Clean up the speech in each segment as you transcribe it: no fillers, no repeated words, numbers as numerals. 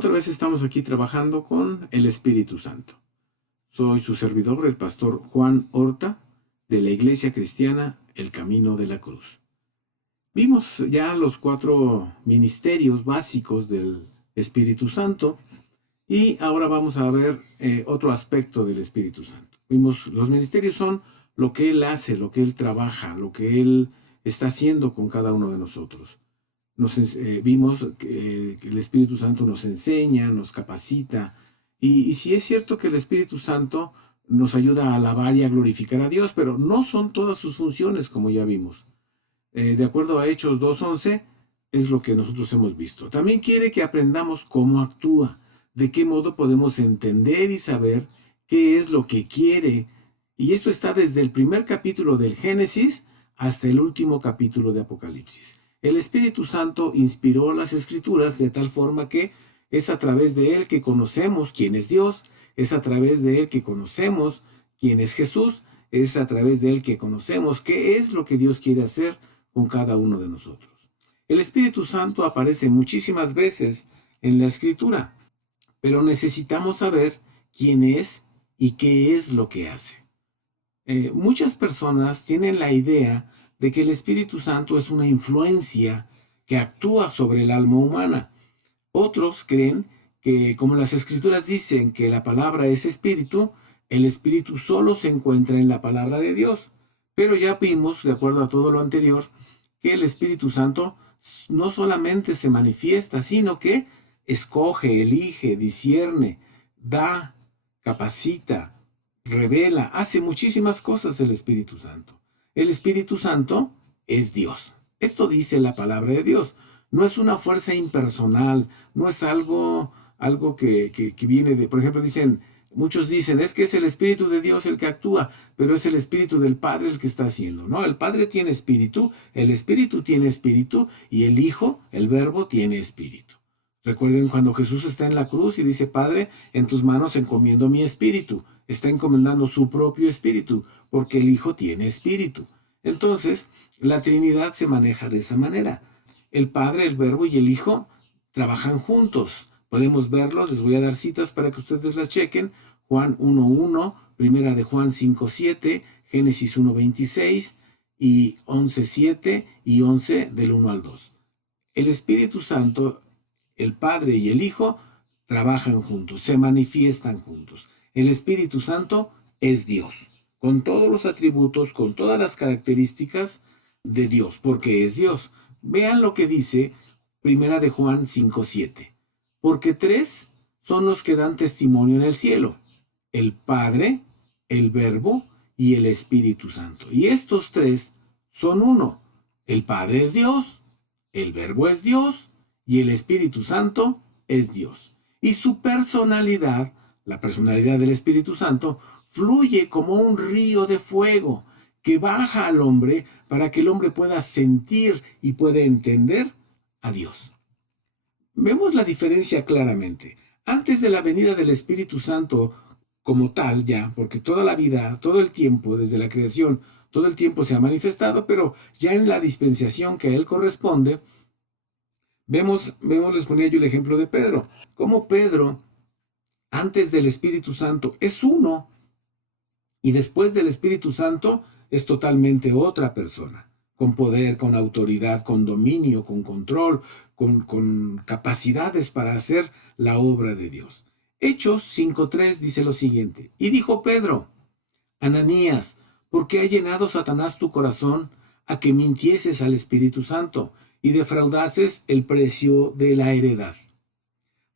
Otra vez estamos aquí trabajando con el Espíritu Santo. Soy su servidor, el pastor Juan Horta, de la Iglesia Cristiana El Camino de la Cruz. Vimos ya los 4 ministerios básicos del Espíritu Santo y ahora vamos a ver otro aspecto del Espíritu Santo. Vimos, los ministerios son lo que Él hace, lo que Él trabaja, lo que Él está haciendo con cada uno de nosotros. Vimos que el Espíritu Santo nos enseña, nos capacita, y sí es cierto que el Espíritu Santo nos ayuda a alabar y a glorificar a Dios, pero no son todas sus funciones, como ya vimos. De acuerdo a Hechos 2:11, es lo que nosotros hemos visto. También quiere que aprendamos cómo actúa, de qué modo podemos entender y saber qué es lo que quiere. Y esto está desde el primer capítulo del Génesis hasta el último capítulo de Apocalipsis. El Espíritu Santo inspiró las Escrituras de tal forma que es a través de Él que conocemos quién es Dios, es a través de Él que conocemos quién es Jesús, es a través de Él que conocemos qué es lo que Dios quiere hacer con cada uno de nosotros. El Espíritu Santo aparece muchísimas veces en la Escritura, pero necesitamos saber quién es y qué es lo que hace. Muchas personas tienen la idea de que el Espíritu Santo es una influencia que actúa sobre el alma humana. Otros creen que, como las Escrituras dicen que la palabra es espíritu, el espíritu solo se encuentra en la palabra de Dios. Pero ya vimos, de acuerdo a todo lo anterior, que el Espíritu Santo no solamente se manifiesta, sino que escoge, elige, discierne, da, capacita, revela, hace muchísimas cosas el Espíritu Santo. El Espíritu Santo es Dios. Esto dice la palabra de Dios. No es una fuerza impersonal, no es algo que viene de, por ejemplo, muchos dicen, es que es el Espíritu de Dios el que actúa, pero es el Espíritu del Padre el que está haciendo. No, el Padre tiene espíritu, el Espíritu tiene espíritu y el Hijo, el Verbo, tiene espíritu. Recuerden cuando Jesús está en la cruz y dice, Padre, en tus manos encomiendo mi espíritu. Está encomendando su propio espíritu, porque el Hijo tiene espíritu. Entonces, la Trinidad se maneja de esa manera. El Padre, el Verbo y el Hijo trabajan juntos. Podemos verlos, les voy a dar citas para que ustedes las chequen. Juan 1:1, Primera de Juan 5:7, Génesis 1:26 y 11:7 y 11 del 1 al 2. El Espíritu Santo, el Padre y el Hijo trabajan juntos, se manifiestan juntos. El Espíritu Santo es Dios, con todos los atributos, con todas las características de Dios, porque es Dios. Vean lo que dice Primera de Juan 5:7. Porque 3 son los que dan testimonio en el cielo: el Padre, el Verbo y el Espíritu Santo. Y estos 3 son uno. El Padre es Dios, el Verbo es Dios y el Espíritu Santo es Dios. Y su personalidad, la personalidad del Espíritu Santo, fluye como un río de fuego que baja al hombre para que el hombre pueda sentir y pueda entender a Dios. Vemos la diferencia claramente. Antes de la venida del Espíritu Santo como tal ya, porque toda la vida, todo el tiempo, desde la creación, todo el tiempo se ha manifestado, pero ya en la dispensación que a él corresponde, vemos, les ponía yo el ejemplo de Pedro. Como Pedro, antes del Espíritu Santo, es uno, y después del Espíritu Santo es totalmente otra persona, con poder, con autoridad, con dominio, con control, con capacidades para hacer la obra de Dios. Hechos 5:3 dice lo siguiente: y dijo Pedro, Ananías, ¿por qué ha llenado Satanás tu corazón a que mintieses al Espíritu Santo y defraudases el precio de la heredad?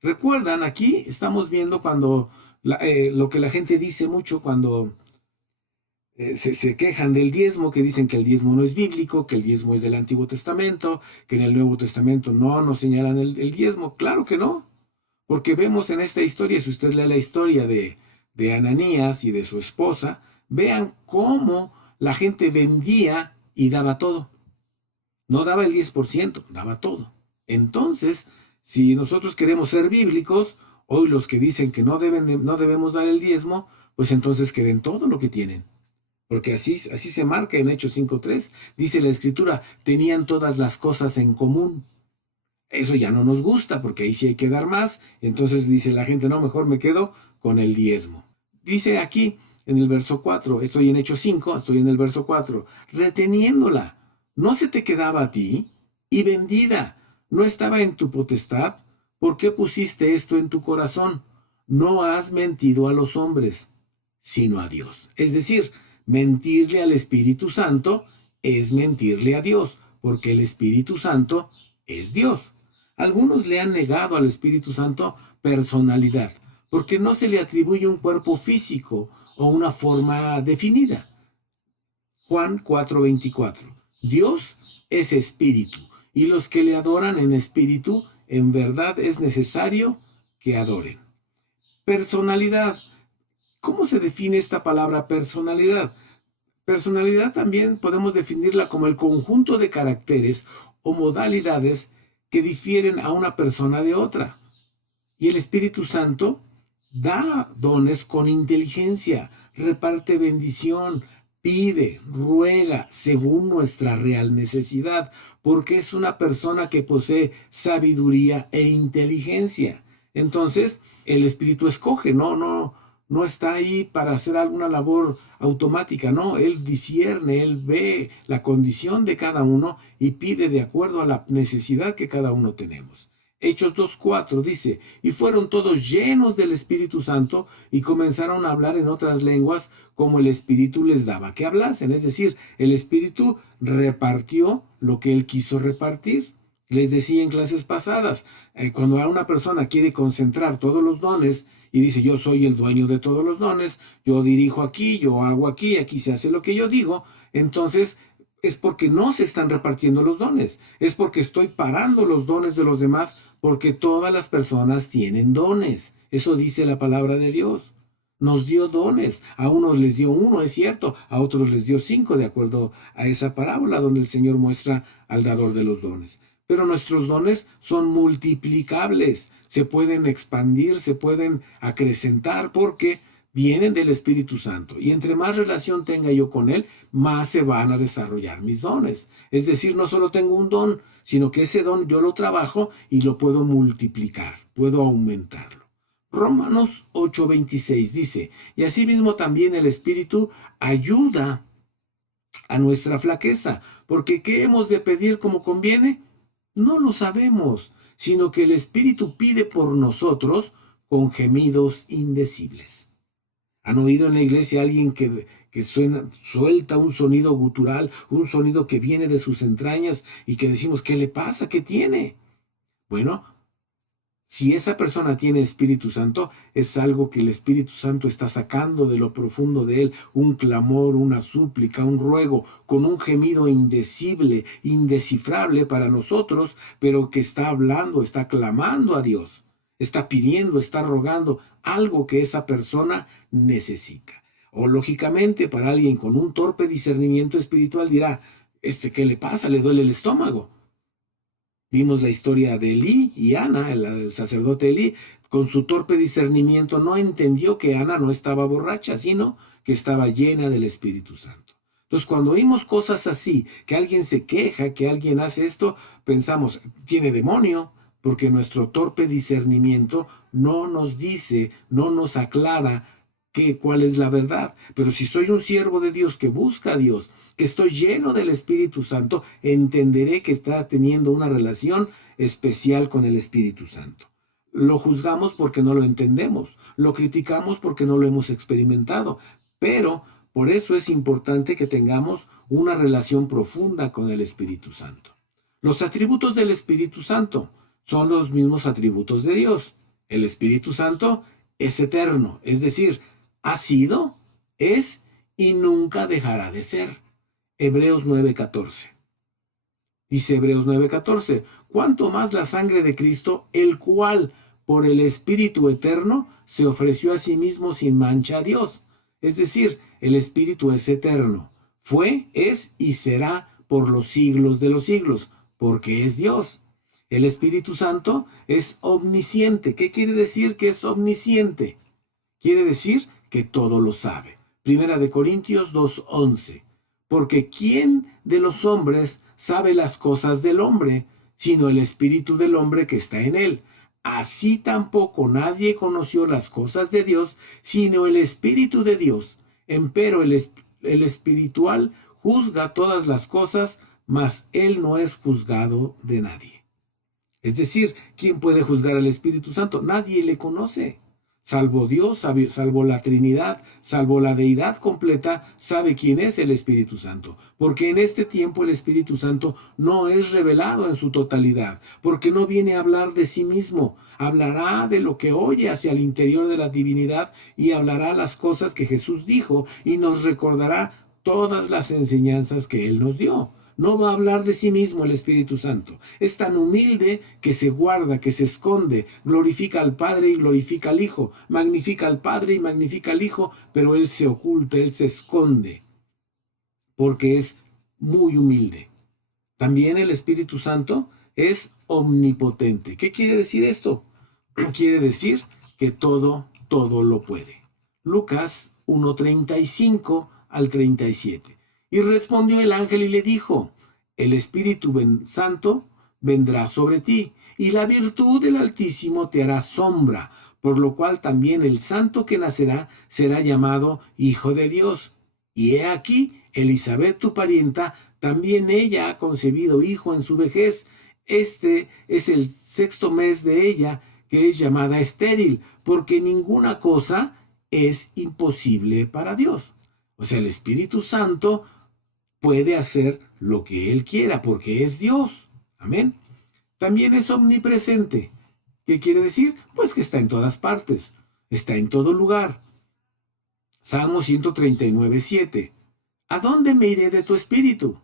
Recuerdan, aquí estamos viendo cuando lo que la gente dice mucho cuando se quejan del diezmo, que dicen que el diezmo no es bíblico, que el diezmo es del Antiguo Testamento, que en el Nuevo Testamento no nos señalan el diezmo. Claro que no, porque vemos en esta historia, si usted lee la historia de Ananías y de su esposa, vean cómo la gente vendía y daba todo. No daba el 10%, daba todo. Entonces, si nosotros queremos ser bíblicos, hoy los que dicen que no debemos dar el diezmo, pues entonces que den todo lo que tienen. Porque así se marca en Hechos 5:3. Dice la Escritura, tenían todas las cosas en común. Eso ya no nos gusta porque ahí sí hay que dar más. Entonces dice la gente, no, mejor me quedo con el diezmo. Dice aquí en el verso 4, estoy en Hechos 5, estoy en el verso 4, reteniéndola, ¿no se te quedaba a ti? Y vendida, ¿no estaba en tu potestad? ¿Por qué pusiste esto en tu corazón? No has mentido a los hombres, sino a Dios. Es decir, mentirle al Espíritu Santo es mentirle a Dios, porque el Espíritu Santo es Dios. Algunos le han negado al Espíritu Santo personalidad, porque no se le atribuye un cuerpo físico o una forma definida. Juan 4:24. Dios es espíritu, y los que le adoran en espíritu, en verdad es necesario que adoren. Personalidad. ¿Cómo se define esta palabra personalidad? Personalidad también podemos definirla como el conjunto de caracteres o modalidades que difieren a una persona de otra. Y el Espíritu Santo da dones con inteligencia, reparte bendición, pide, ruega según nuestra real necesidad, porque es una persona que posee sabiduría e inteligencia. Entonces, el Espíritu escoge, no está ahí para hacer alguna labor automática, no, Él discierne, Él ve la condición de cada uno y pide de acuerdo a la necesidad que cada uno tenemos. Hechos 2:4 dice, y fueron todos llenos del Espíritu Santo y comenzaron a hablar en otras lenguas como el Espíritu les daba que hablasen. Es decir, el Espíritu repartió lo que Él quiso repartir. Les decía en clases pasadas, cuando una persona quiere concentrar todos los dones y dice, yo soy el dueño de todos los dones, yo dirijo aquí, yo hago aquí, aquí se hace lo que yo digo, entonces es porque no se están repartiendo los dones, es porque estoy parando los dones de los demás, porque todas las personas tienen dones. Eso dice la palabra de Dios. Nos dio dones, a unos les dio uno, es cierto, a otros les dio 5, de acuerdo a esa parábola donde el Señor muestra al dador de los dones. Pero nuestros dones son multiplicables, se pueden expandir, se pueden acrecentar, porque vienen del Espíritu Santo. Y entre más relación tenga yo con Él, más se van a desarrollar mis dones. Es decir, no solo tengo un don, sino que ese don yo lo trabajo y lo puedo multiplicar, puedo aumentarlo. Romanos 8:26 dice, y asimismo también el Espíritu ayuda a nuestra flaqueza, porque ¿qué hemos de pedir como conviene? No lo sabemos, sino que el Espíritu pide por nosotros con gemidos indecibles. ¿Han oído en la iglesia a alguien que suelta un sonido gutural, un sonido que viene de sus entrañas y que decimos, ¿qué le pasa? ¿Qué tiene? Bueno, si esa persona tiene Espíritu Santo, es algo que el Espíritu Santo está sacando de lo profundo de él, un clamor, una súplica, un ruego, con un gemido indecible, indescifrable para nosotros, pero que está hablando, está clamando a Dios, está pidiendo, está rogando algo que esa persona necesita. O lógicamente, para alguien con un torpe discernimiento espiritual dirá, ¿qué le pasa? ¿Le duele el estómago? Vimos la historia de Elí y Ana, el sacerdote Elí, con su torpe discernimiento no entendió que Ana no estaba borracha, sino que estaba llena del Espíritu Santo. Entonces, cuando oímos cosas así, que alguien se queja, que alguien hace esto, pensamos, tiene demonio, porque nuestro torpe discernimiento no nos dice, no nos aclara cuál es la verdad. Pero si soy un siervo de Dios que busca a Dios, que estoy lleno del Espíritu Santo, entenderé que está teniendo una relación especial con el Espíritu Santo. Lo juzgamos porque no lo entendemos, lo criticamos porque no lo hemos experimentado, pero por eso es importante que tengamos una relación profunda con el Espíritu Santo. Los atributos del Espíritu Santo son los mismos atributos de Dios. El Espíritu Santo es eterno, es decir, ha sido, es y nunca dejará de ser. Hebreos 9:14. Dice Hebreos 9:14, cuánto más la sangre de Cristo, el cual por el Espíritu eterno se ofreció a sí mismo sin mancha a Dios. Es decir, el Espíritu es eterno, fue, es y será por los siglos de los siglos, porque es Dios. El Espíritu Santo es omnisciente. ¿Qué quiere decir que es omnisciente? Quiere decir que todo lo sabe. Primera de Corintios 2:11. Porque ¿quién de los hombres sabe las cosas del hombre, sino el espíritu del hombre que está en él. Así tampoco nadie conoció las cosas de Dios, sino el Espíritu de Dios. Empero el espiritual juzga todas las cosas, mas él no es juzgado de nadie. Es decir, ¿quién puede juzgar al Espíritu Santo? Nadie le conoce. Salvo Dios, salvo la Trinidad, salvo la deidad completa, sabe quién es el Espíritu Santo. Porque en este tiempo el Espíritu Santo no es revelado en su totalidad, porque no viene a hablar de sí mismo. Hablará de lo que oye hacia el interior de la divinidad y hablará las cosas que Jesús dijo y nos recordará todas las enseñanzas que Él nos dio. No va a hablar de sí mismo el Espíritu Santo. Es tan humilde que se guarda, que se esconde, glorifica al Padre y glorifica al Hijo, magnifica al Padre y magnifica al Hijo, pero Él se oculta, Él se esconde, porque es muy humilde. También el Espíritu Santo es omnipotente. ¿Qué quiere decir esto? Quiere decir que todo lo puede. Lucas 1:35 al 37. Y respondió el ángel y le dijo: el Espíritu Santo vendrá sobre ti, y la virtud del Altísimo te hará sombra, por lo cual también el santo que nacerá será llamado Hijo de Dios. Y he aquí, Elisabet, tu parienta, también ella ha concebido hijo en su vejez. Este es el 6º mes de ella, que es llamada estéril, porque ninguna cosa es imposible para Dios. O sea, el Espíritu Santo puede hacer lo que Él quiera, porque es Dios. Amén. También es omnipresente. ¿Qué quiere decir? Pues que está en todas partes, está en todo lugar. Salmo 139:7. ¿A dónde me iré de tu espíritu?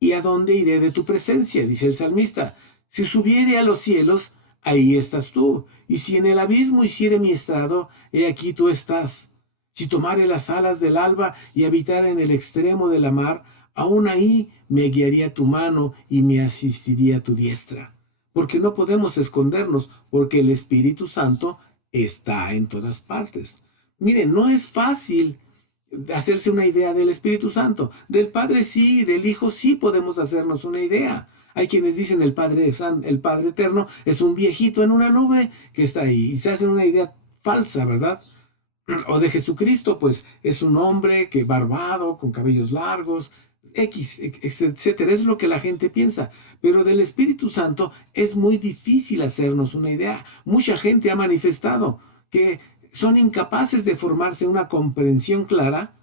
¿Y a dónde iré de tu presencia? Dice el salmista. Si subiere a los cielos, ahí estás tú. Y si en el abismo hiciere mi estrado, he aquí tú estás. Si tomare las alas del alba y habitare en el extremo de la mar, aún ahí me guiaría tu mano y me asistiría tu diestra. Porque no podemos escondernos, porque el Espíritu Santo está en todas partes. Miren, no es fácil hacerse una idea del Espíritu Santo. Del Padre sí, del Hijo sí podemos hacernos una idea. Hay quienes dicen el Padre Eterno es un viejito en una nube que está ahí y se hacen una idea falsa, ¿verdad? O de Jesucristo, pues es un hombre que barbado, con cabellos largos, etcétera. Es lo que la gente piensa. Pero del Espíritu Santo es muy difícil hacernos una idea. Mucha gente ha manifestado que son incapaces de formarse una comprensión clara,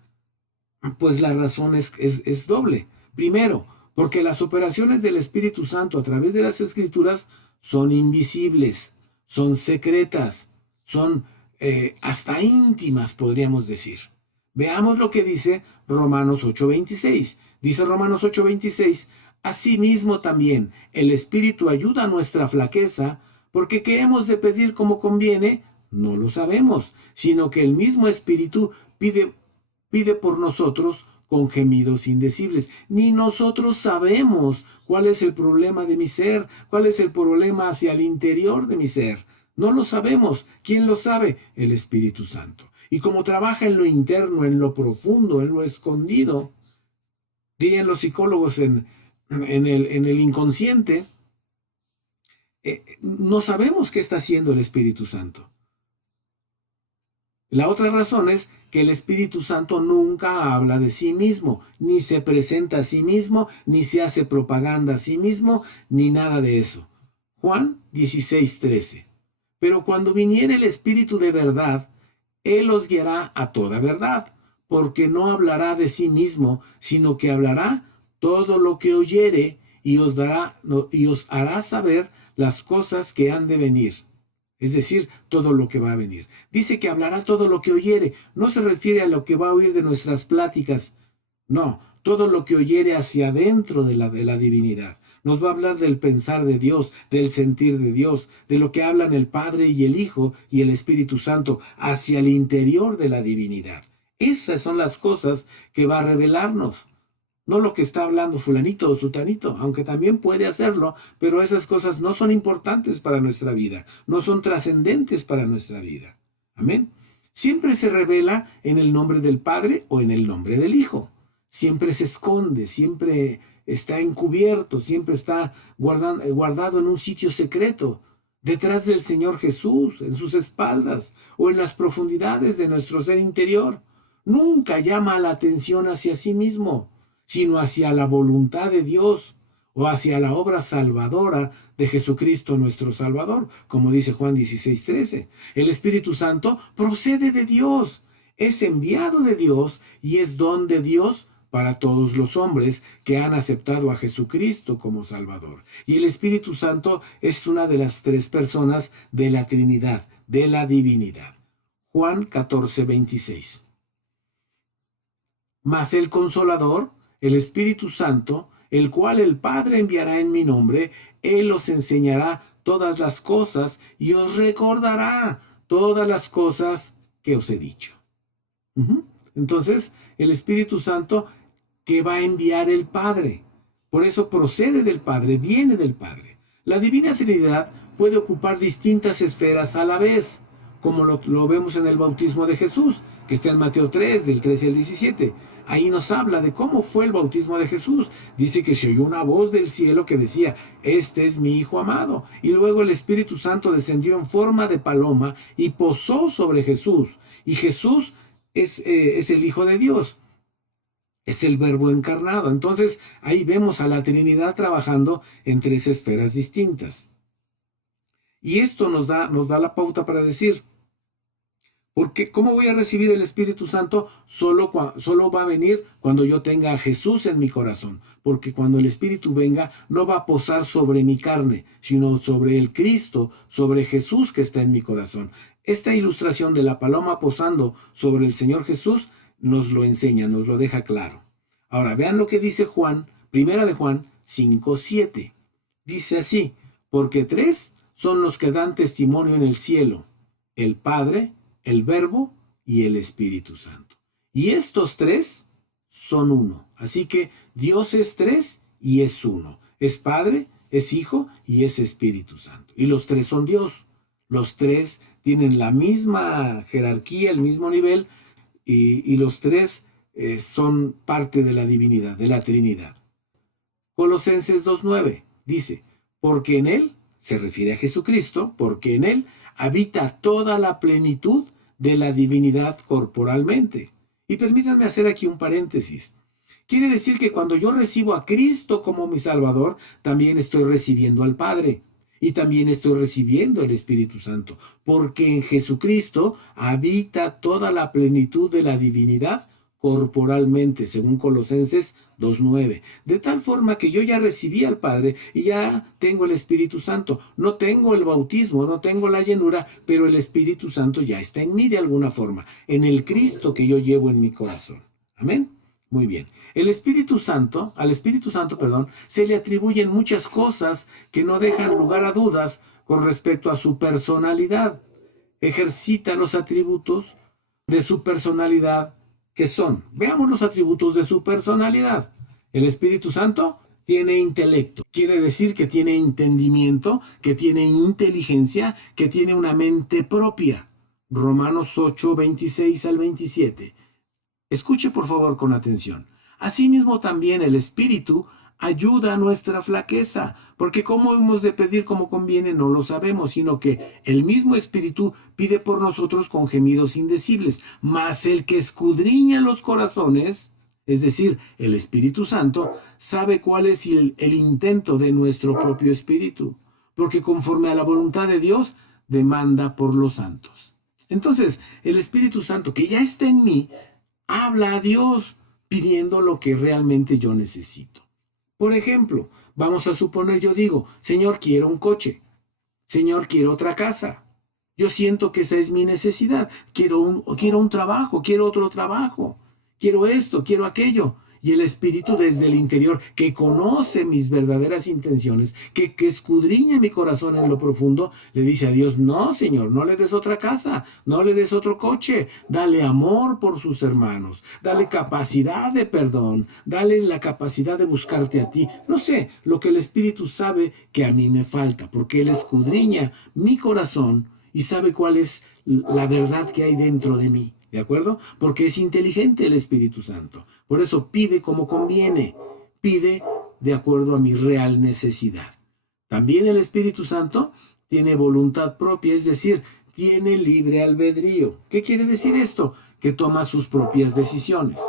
pues la razón es doble. Primero, porque las operaciones del Espíritu Santo a través de las Escrituras son invisibles, son secretas, son hasta íntimas, podríamos decir. Veamos lo que dice Romanos 8:26. Dice Romanos 8:26, asimismo también el Espíritu ayuda a nuestra flaqueza, porque ¿qué hemos de pedir como conviene? No lo sabemos, sino que el mismo Espíritu pide por nosotros con gemidos indecibles. Ni nosotros sabemos cuál es el problema de mi ser, cuál es el problema hacia el interior de mi ser. No lo sabemos. ¿Quién lo sabe? El Espíritu Santo. Y como trabaja en lo interno, en lo profundo, en lo escondido, dirían los psicólogos en el inconsciente, no sabemos qué está haciendo el Espíritu Santo. La otra razón es que el Espíritu Santo nunca habla de sí mismo, ni se presenta a sí mismo, ni se hace propaganda a sí mismo, ni nada de eso. Juan 16:13. Pero cuando viniere el Espíritu de verdad, Él os guiará a toda verdad, porque no hablará de sí mismo, sino que hablará todo lo que oyere y os hará saber las cosas que han de venir. Es decir, todo lo que va a venir. Dice que hablará todo lo que oyere. No se refiere a lo que va a oír de nuestras pláticas. No, todo lo que oyere hacia adentro de la divinidad. Nos va a hablar del pensar de Dios, del sentir de Dios, de lo que hablan el Padre y el Hijo y el Espíritu Santo hacia el interior de la divinidad. Esas son las cosas que va a revelarnos. No lo que está hablando fulanito o sutanito, aunque también puede hacerlo, pero esas cosas no son importantes para nuestra vida, no son trascendentes para nuestra vida. Amén. Siempre se revela en el nombre del Padre o en el nombre del Hijo. Siempre se esconde, siempre está encubierto, siempre está guardado en un sitio secreto, detrás del Señor Jesús, en sus espaldas o en las profundidades de nuestro ser interior. Nunca llama la atención hacia sí mismo, sino hacia la voluntad de Dios o hacia la obra salvadora de Jesucristo nuestro Salvador, como dice Juan 16:13. El Espíritu Santo procede de Dios, es enviado de Dios y es don de Dios para todos los hombres que han aceptado a Jesucristo como Salvador. Y el Espíritu Santo es una de las tres personas de la Trinidad, de la divinidad. Juan 14:26. Mas el Consolador, el Espíritu Santo, el cual el Padre enviará en mi nombre, Él os enseñará todas las cosas y os recordará todas las cosas que os he dicho. Entonces, el Espíritu Santo que va a enviar el Padre. Por eso procede del Padre, viene del Padre. La Divina Trinidad puede ocupar distintas esferas a la vez, como lo vemos en el bautismo de Jesús, que está en Mateo 3, del 13 al 17. Ahí nos habla de cómo fue el bautismo de Jesús. Dice que se oyó una voz del cielo que decía, este es mi Hijo amado. Y luego el Espíritu Santo descendió en forma de paloma y posó sobre Jesús. Y Jesús es el Hijo de Dios. Es el Verbo encarnado. Entonces ahí vemos a la Trinidad trabajando en tres esferas distintas. Y esto nos da la pauta para decir, porque ¿cómo voy a recibir el Espíritu Santo? Solo va a venir cuando yo tenga a Jesús en mi corazón. Porque cuando el Espíritu venga, no va a posar sobre mi carne, sino sobre el Cristo, sobre Jesús que está en mi corazón. Esta ilustración de la paloma posando sobre el Señor Jesús nos lo enseña, nos lo deja claro. Ahora, vean lo que dice Juan, primera de Juan 5:7. Dice así, porque tres son los que dan testimonio en el cielo, el Padre, el Verbo y el Espíritu Santo. Y estos tres son uno. Así que Dios es tres y es uno. Es Padre, es Hijo y es Espíritu Santo. Y los tres son Dios. Los tres tienen la misma jerarquía, el mismo nivel, y los tres son parte de la divinidad, de la Trinidad. Colosenses 2:9 dice, porque en Él, se refiere a Jesucristo, porque en Él habita toda la plenitud de la divinidad corporalmente. Y permítanme hacer aquí un paréntesis. Quiere decir que cuando yo recibo a Cristo como mi Salvador, también estoy recibiendo al Padre. Y también estoy recibiendo el Espíritu Santo. Porque en Jesucristo habita toda la plenitud de la divinidad corporalmente, según Colosenses 2:9. De tal forma que yo ya recibí al Padre y ya tengo el Espíritu Santo. No tengo el bautismo, no tengo la llenura, pero el Espíritu Santo ya está en mí de alguna forma, en el Cristo que yo llevo en mi corazón. Amén. Muy bien. Al Espíritu Santo, se le atribuyen muchas cosas que no dejan lugar a dudas con respecto a su personalidad. Ejercita los atributos de su personalidad que son. Veamos los atributos de su personalidad. El Espíritu Santo tiene intelecto. Quiere decir que tiene entendimiento, que tiene inteligencia, que tiene una mente propia. Romanos 8:26 al 27. Escuche por favor con atención. Asimismo también el Espíritu ayuda a nuestra flaqueza, porque cómo hemos de pedir como conviene no lo sabemos, sino que el mismo Espíritu pide por nosotros con gemidos indecibles. Mas el que escudriña los corazones, es decir, el Espíritu Santo, sabe cuál es el intento de nuestro propio espíritu, porque conforme a la voluntad de Dios, demanda por los santos. Entonces, el Espíritu Santo, que ya está en mí, habla a Dios pidiendo lo que realmente yo necesito. Por ejemplo, vamos a suponer, yo digo, Señor, quiero un coche. Señor, quiero otra casa. Yo siento que esa es mi necesidad. Quiero un trabajo, quiero otro trabajo. Quiero esto, quiero aquello. Y el Espíritu desde el interior, que conoce mis verdaderas intenciones, que escudriña mi corazón en lo profundo, le dice a Dios, no, Señor, no le des otra casa, no le des otro coche, dale amor por sus hermanos, dale capacidad de perdón, dale la capacidad de buscarte a ti. No sé, lo que el Espíritu sabe que a mí me falta, porque Él escudriña mi corazón y sabe cuál es la verdad que hay dentro de mí. ¿De acuerdo? Porque es inteligente el Espíritu Santo. Por eso pide como conviene. Pide de acuerdo a mi real necesidad. También el Espíritu Santo tiene voluntad propia, es decir, tiene libre albedrío. ¿Qué quiere decir esto? Que toma sus propias decisiones.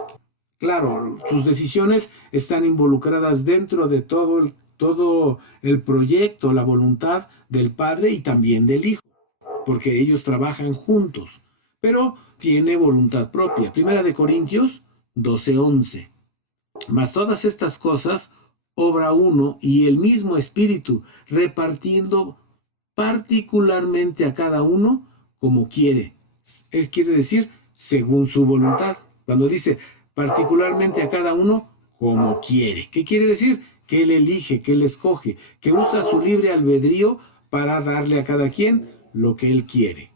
Claro, sus decisiones están involucradas dentro de todo el proyecto, la voluntad del Padre y también del Hijo, porque ellos trabajan juntos, pero tiene voluntad propia. Primera de Corintios 12:11. Mas todas estas cosas obra uno y el mismo Espíritu, repartiendo particularmente a cada uno como quiere. Quiere decir, según su voluntad. Cuando dice particularmente a cada uno como quiere. ¿Qué quiere decir? Que Él elige, que Él escoge, que usa su libre albedrío para darle a cada quien lo que Él quiere,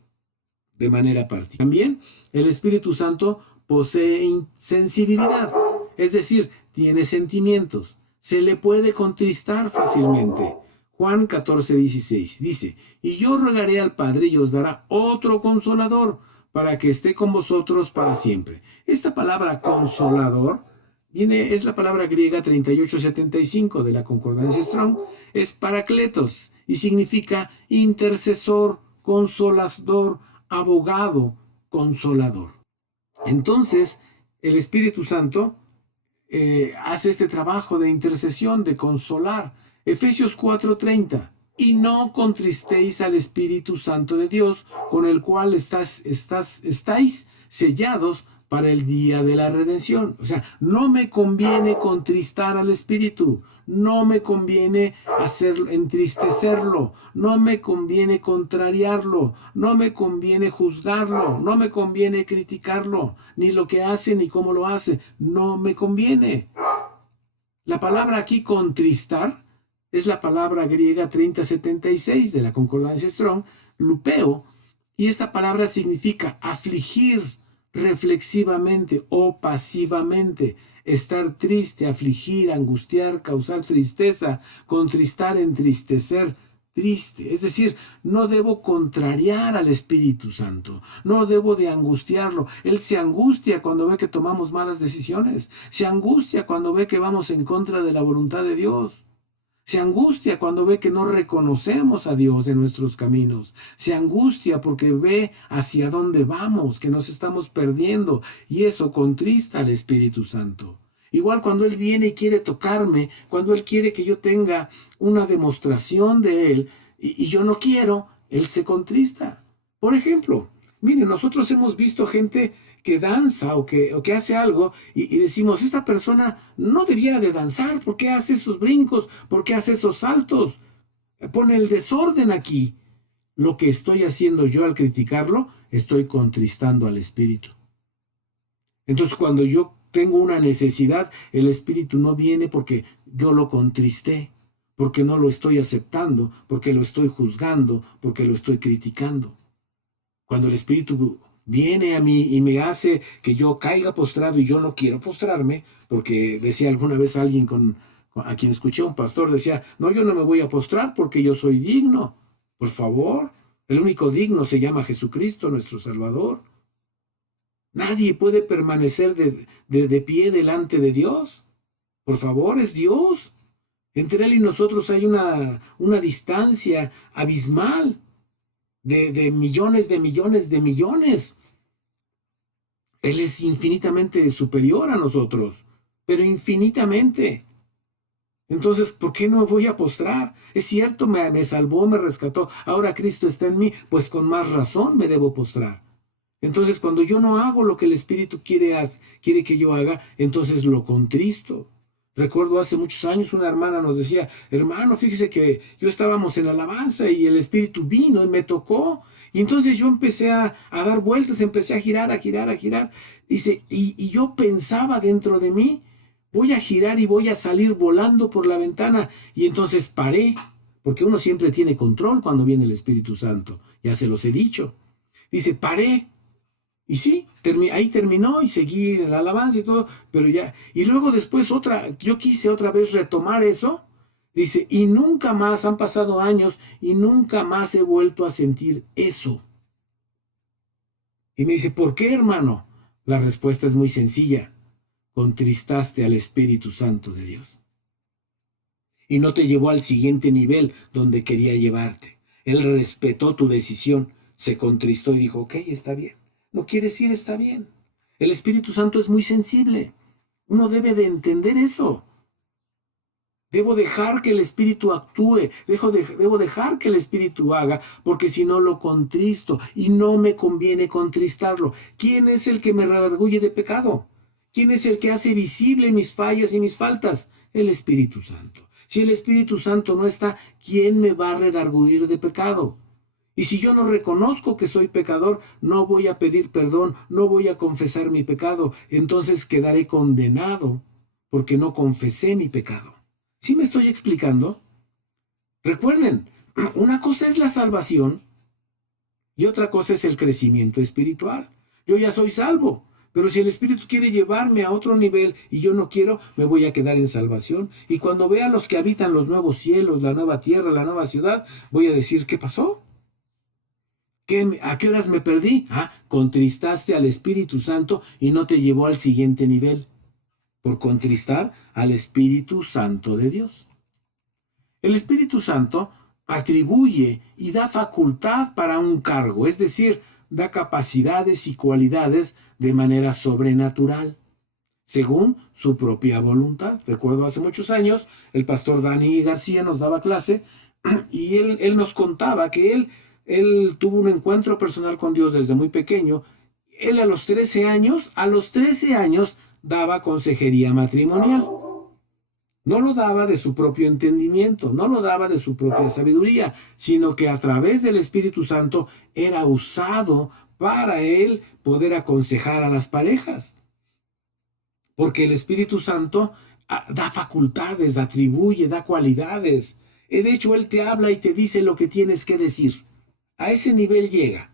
de manera particular. También el Espíritu Santo posee sensibilidad, es decir, tiene sentimientos. Se le puede contristar fácilmente. Juan 14:16 dice, y yo rogaré al Padre y os dará otro consolador para que esté con vosotros para siempre. Esta palabra consolador es la palabra griega 3875 de la Concordancia Strong, es paracletos y significa intercesor, consolador, abogado, consolador. Entonces, el Espíritu Santo hace este trabajo de intercesión, de consolar. Efesios 4:30. Y no contristéis al Espíritu Santo de Dios, con el cual estáis sellados para el día de la redención. O sea, no me conviene contristar al Espíritu, no me conviene entristecerlo, no me conviene contrariarlo, no me conviene juzgarlo, no me conviene criticarlo, ni lo que hace ni cómo lo hace, no me conviene. La palabra aquí contristar es la palabra griega 3076 de la Concordancia Strong, lupeo, y esta palabra significa afligir reflexivamente o pasivamente, estar triste, afligir, angustiar, causar tristeza, contristar, entristecer, triste. Es decir, no debo contrariar al Espíritu Santo, no debo de angustiarlo. Él se angustia cuando ve que tomamos malas decisiones, se angustia cuando ve que vamos en contra de la voluntad de Dios. Se angustia cuando ve que no reconocemos a Dios en nuestros caminos. Se angustia porque ve hacia dónde vamos, que nos estamos perdiendo. Y eso contrista al Espíritu Santo. Igual cuando Él viene y quiere tocarme, cuando Él quiere que yo tenga una demostración de Él y yo no quiero, Él se contrista. Por ejemplo, miren, nosotros hemos visto gente que danza o que hace algo y decimos, esta persona no debiera de danzar, ¿por qué hace esos brincos? ¿Por qué hace esos saltos? Pone el desorden aquí. Lo que estoy haciendo yo al criticarlo, estoy contristando al Espíritu. Entonces cuando yo tengo una necesidad, el Espíritu no viene porque yo lo contristé, porque no lo estoy aceptando, porque lo estoy juzgando, porque lo estoy criticando. Cuando el Espíritu viene a mí y me hace que yo caiga postrado y yo no quiero postrarme, porque decía alguna vez alguien a quien escuché, un pastor decía, no, yo no me voy a postrar porque yo soy digno. Por favor, el único digno se llama Jesucristo, nuestro Salvador. Nadie puede permanecer de pie delante de Dios. Por favor, es Dios. Entre Él y nosotros hay una distancia abismal de millones de millones de millones. Él es infinitamente superior a nosotros, pero infinitamente. Entonces, ¿por qué no me voy a postrar? Es cierto, me salvó, me rescató. Ahora Cristo está en mí, pues con más razón me debo postrar. Entonces, cuando yo no hago lo que el Espíritu quiere que yo haga, entonces lo contristo. Recuerdo hace muchos años una hermana nos decía, hermano, fíjese que yo estábamos en alabanza y el Espíritu vino y me tocó. Y entonces yo empecé a dar vueltas, empecé a girar, a girar, a girar. Dice, y yo pensaba dentro de mí, voy a girar y voy a salir volando por la ventana. Y entonces paré, porque uno siempre tiene control cuando viene el Espíritu Santo. Ya se los he dicho. Dice, paré. Y sí, ahí terminó y seguí en la alabanza y todo, pero ya. Y luego después yo quise otra vez retomar eso. Dice, y nunca más, han pasado años, y nunca más he vuelto a sentir eso. Y me dice, ¿por qué, hermano? La respuesta es muy sencilla. Contristaste al Espíritu Santo de Dios. y no te llevó al siguiente nivel donde quería llevarte. Él respetó tu decisión, se contristó y dijo, ok, está bien. ¿No quieres ir? Está bien. El Espíritu Santo es muy sensible. Uno debe de entender eso. Debo dejar que el Espíritu actúe, debo dejar que el Espíritu haga, porque si no lo contristo y no me conviene contristarlo. ¿Quién es el que me redarguye de pecado? ¿Quién es el que hace visible mis fallas y mis faltas? El Espíritu Santo. Si el Espíritu Santo no está, ¿quién me va a redarguir de pecado? Y si yo no reconozco que soy pecador, no voy a pedir perdón, no voy a confesar mi pecado, entonces quedaré condenado porque no confesé mi pecado. ¿Sí me estoy explicando? Recuerden, una cosa es la salvación y otra cosa es el crecimiento espiritual. Yo ya soy salvo, pero si el Espíritu quiere llevarme a otro nivel y yo no quiero, me voy a quedar en salvación. Y cuando vea a los que habitan los nuevos cielos, la nueva tierra, la nueva ciudad, voy a decir, ¿qué pasó? ¿A qué horas me perdí? Contristaste al Espíritu Santo y no te llevó al siguiente nivel, por contristar al Espíritu Santo de Dios. El Espíritu Santo atribuye y da facultad para un cargo, es decir, da capacidades y cualidades de manera sobrenatural, según su propia voluntad. Recuerdo hace muchos años, el pastor Dani García nos daba clase y él nos contaba que él tuvo un encuentro personal con Dios desde muy pequeño. Él a los 13 años daba consejería matrimonial. No lo daba de su propio entendimiento, no lo daba de su propia sabiduría, sino que a través del Espíritu Santo era usado para él poder aconsejar a las parejas. Porque el Espíritu Santo da facultades, atribuye, da cualidades. De hecho, Él te habla y te dice lo que tienes que decir. A ese nivel llega.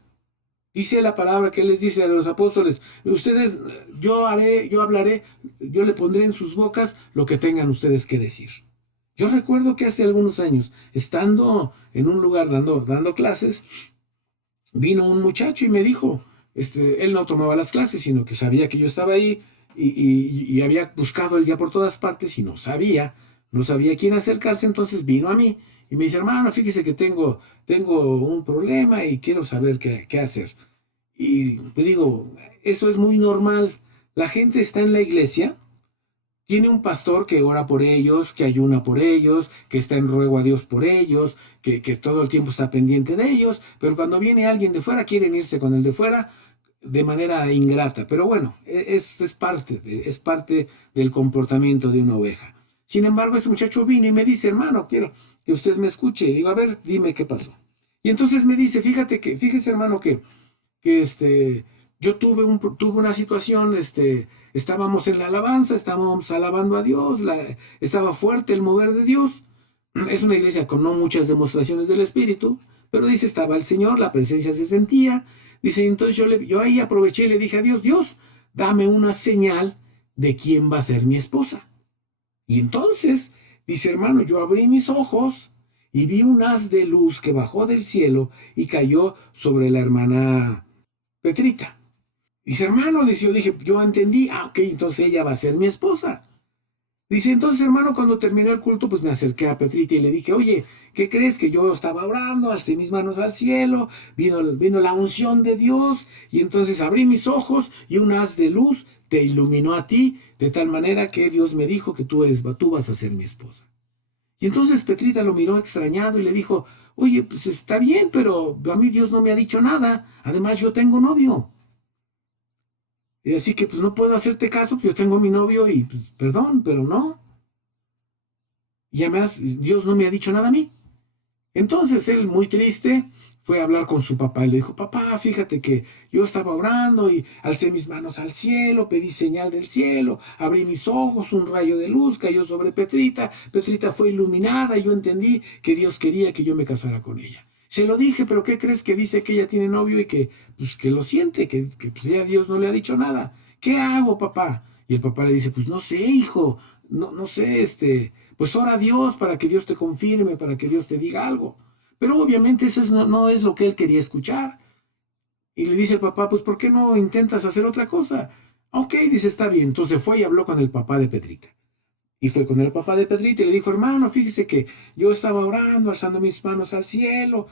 Dice la palabra que Él les dice a los apóstoles, ustedes, yo hablaré, yo le pondré en sus bocas lo que tengan ustedes que decir. Yo recuerdo que hace algunos años, estando en un lugar dando clases, vino un muchacho y me dijo, él no tomaba las clases, sino que sabía que yo estaba ahí y había buscado él ya por todas partes y no sabía quién acercarse, entonces vino a mí y me dice, hermano, fíjese que tengo un problema y quiero saber qué hacer. Y le digo, eso es muy normal. La gente está en la iglesia, tiene un pastor que ora por ellos, que ayuna por ellos, que está en ruego a Dios por ellos, que todo el tiempo está pendiente de ellos, pero cuando viene alguien de fuera, quieren irse con el de fuera de manera ingrata. Pero bueno, es parte del comportamiento de una oveja. Sin embargo, este muchacho vino y me dice, hermano, quiero que usted me escuche. Y le digo, a ver, dime qué pasó. Y entonces me dice, fíjese hermano, que yo tuve una situación, estábamos en la alabanza, estábamos alabando a Dios, estaba fuerte el mover de Dios. Es una iglesia con no muchas demostraciones del Espíritu, pero dice, estaba el Señor, la presencia se sentía. Dice, entonces yo ahí aproveché y le dije a Dios, Dios, dame una señal de quién va a ser mi esposa. Y entonces, dice hermano, yo abrí mis ojos y vi un haz de luz que bajó del cielo y cayó sobre la hermana Petrita. Dice, hermano, dice, yo dije, yo entendí, ok, entonces ella va a ser mi esposa. Dice, entonces, hermano, cuando terminó el culto, pues me acerqué a Petrita y le dije, oye, ¿qué crees? Que yo estaba orando, alcé mis manos al cielo, vino la unción de Dios, y entonces abrí mis ojos y un haz de luz te iluminó a ti, de tal manera que Dios me dijo que tú vas a ser mi esposa. Y entonces Petrita lo miró extrañado y le dijo, oye, pues está bien, pero a mí Dios no me ha dicho nada, además yo tengo novio. Y así que pues no puedo hacerte caso, pues yo tengo mi novio y pues perdón, pero no. Y además Dios no me ha dicho nada a mí. Entonces él, muy triste, fue a hablar con su papá y le dijo, papá, fíjate que yo estaba orando y alcé mis manos al cielo, pedí señal del cielo, abrí mis ojos, un rayo de luz cayó sobre Petrita, Petrita fue iluminada y yo entendí que Dios quería que yo me casara con ella. Se lo dije, pero ¿qué crees? Que dice que ella tiene novio y que lo siente, que pues ya Dios no le ha dicho nada. ¿Qué hago, papá? Y el papá le dice, pues no sé, hijo, no sé, pues ora a Dios para que Dios te confirme, para que Dios te diga algo. Pero obviamente eso no es lo que él quería escuchar. Y le dice el papá, pues ¿por qué no intentas hacer otra cosa? Ok, dice, está bien. Entonces fue y habló con el papá de Petrita. Y fue con el papá de Pedrita y le dijo, hermano, fíjese que yo estaba orando, alzando mis manos al cielo.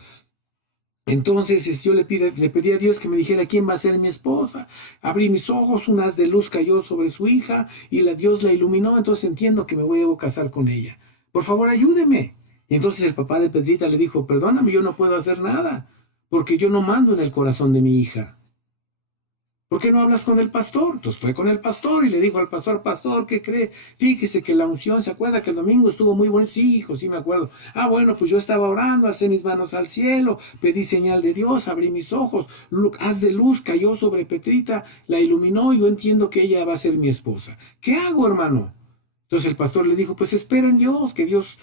Entonces yo le pedí a Dios que me dijera quién va a ser mi esposa. Abrí mis ojos, un haz de luz cayó sobre su hija y Dios la iluminó, entonces entiendo que me voy a casar con ella. Por favor, ayúdeme. Y entonces el papá de Pedrita le dijo, perdóname, yo no puedo hacer nada, porque yo no mando en el corazón de mi hija. ¿Por qué no hablas con el pastor? Entonces fue con el pastor y le dijo al pastor, pastor, ¿qué cree? Fíjese que la unción, ¿se acuerda que el domingo estuvo muy bueno? Sí, hijo, sí me acuerdo. Ah, bueno, pues yo estaba orando, alcé mis manos al cielo, pedí señal de Dios, abrí mis ojos, haz de luz cayó sobre Petrita, la iluminó, y yo entiendo que ella va a ser mi esposa. ¿Qué hago, hermano? Entonces el pastor le dijo, pues espera en Dios, que Dios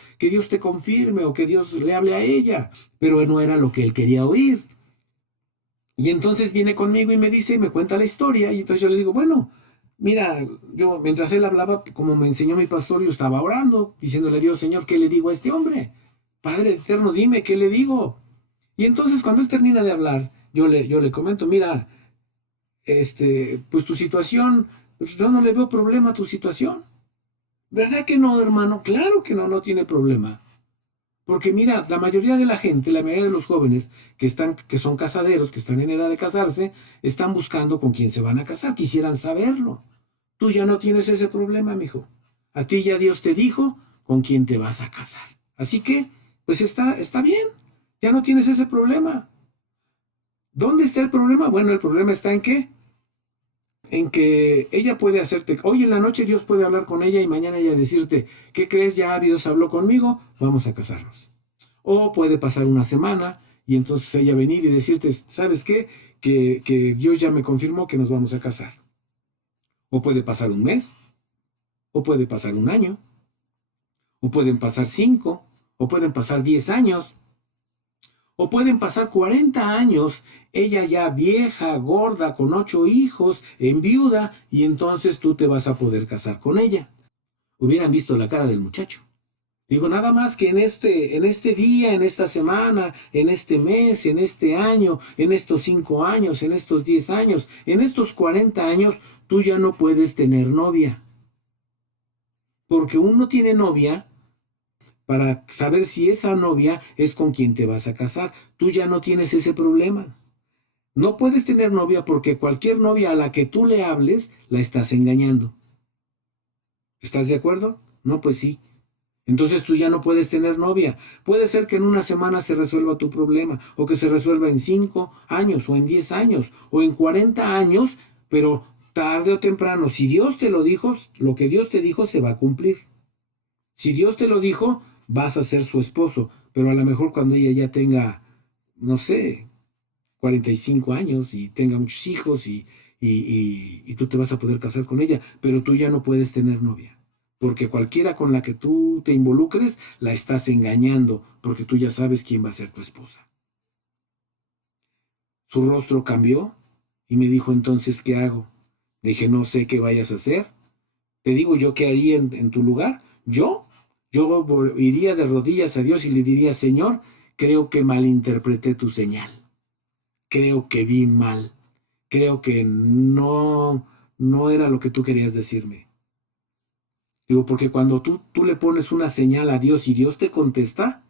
te confirme o que Dios le hable a ella. Pero no era lo que él quería oír. Y entonces viene conmigo y me dice, me cuenta la historia, y entonces yo le digo, bueno, mira, yo mientras él hablaba, como me enseñó mi pastor, yo estaba orando, diciéndole a Dios, Señor, ¿qué le digo a este hombre? Padre eterno, dime, ¿qué le digo? Y entonces cuando él termina de hablar, yo le comento, mira, pues tu situación, pues yo no le veo problema a tu situación. ¿Verdad que no, hermano? Claro que no, no tiene problema. Porque mira, la mayoría de la gente, la mayoría de los jóvenes que son casaderos, que están en edad de casarse, están buscando con quién se van a casar, quisieran saberlo. Tú ya no tienes ese problema, mijo. A ti ya Dios te dijo con quién te vas a casar. Así que, pues está bien, ya no tienes ese problema. ¿Dónde está el problema? Bueno, el problema está en qué, en que ella puede hacerte, hoy en la noche Dios puede hablar con ella y mañana ella decirte, ¿qué crees? Ya Dios habló conmigo, vamos a casarnos. O puede pasar una semana y entonces ella venir y decirte, ¿sabes qué? Que Dios ya me confirmó que nos vamos a casar. O puede pasar un mes, o puede pasar un año, o pueden pasar 5, o pueden pasar 10 años, o pueden pasar 40 años, ella ya vieja, gorda, con 8 hijos, enviuda, y entonces tú te vas a poder casar con ella. Hubieran visto la cara del muchacho. Digo, nada más que en este día, en esta semana, en este mes, en este año, en estos 5 años, en estos 10 años, en estos 40 años, tú ya no puedes tener novia. Porque uno tiene novia para saber si esa novia es con quien te vas a casar. Tú ya no tienes ese problema. No puedes tener novia porque cualquier novia a la que tú le hables, la estás engañando. ¿Estás de acuerdo? No, pues sí. Entonces tú ya no puedes tener novia. Puede ser que en una semana se resuelva tu problema, o que se resuelva en 5 años, o en 10 años, o en 40 años, pero tarde o temprano, si Dios te lo dijo, lo que Dios te dijo se va a cumplir. Si Dios te lo dijo, vas a ser su esposo, pero a lo mejor cuando ella ya tenga, no sé, 45 años y tenga muchos hijos y tú te vas a poder casar con ella, pero tú ya no puedes tener novia. Porque cualquiera con la que tú te involucres, la estás engañando, porque tú ya sabes quién va a ser tu esposa. Su rostro cambió y me dijo, entonces, ¿qué hago? Le dije, no sé qué vayas a hacer. Te digo yo qué haría en tu lugar. Yo iría de rodillas a Dios y le diría, Señor, creo que malinterpreté tu señal. Creo que vi mal. Creo que no era lo que tú querías decirme. Digo, porque cuando tú le pones una señal a Dios y Dios te contesta,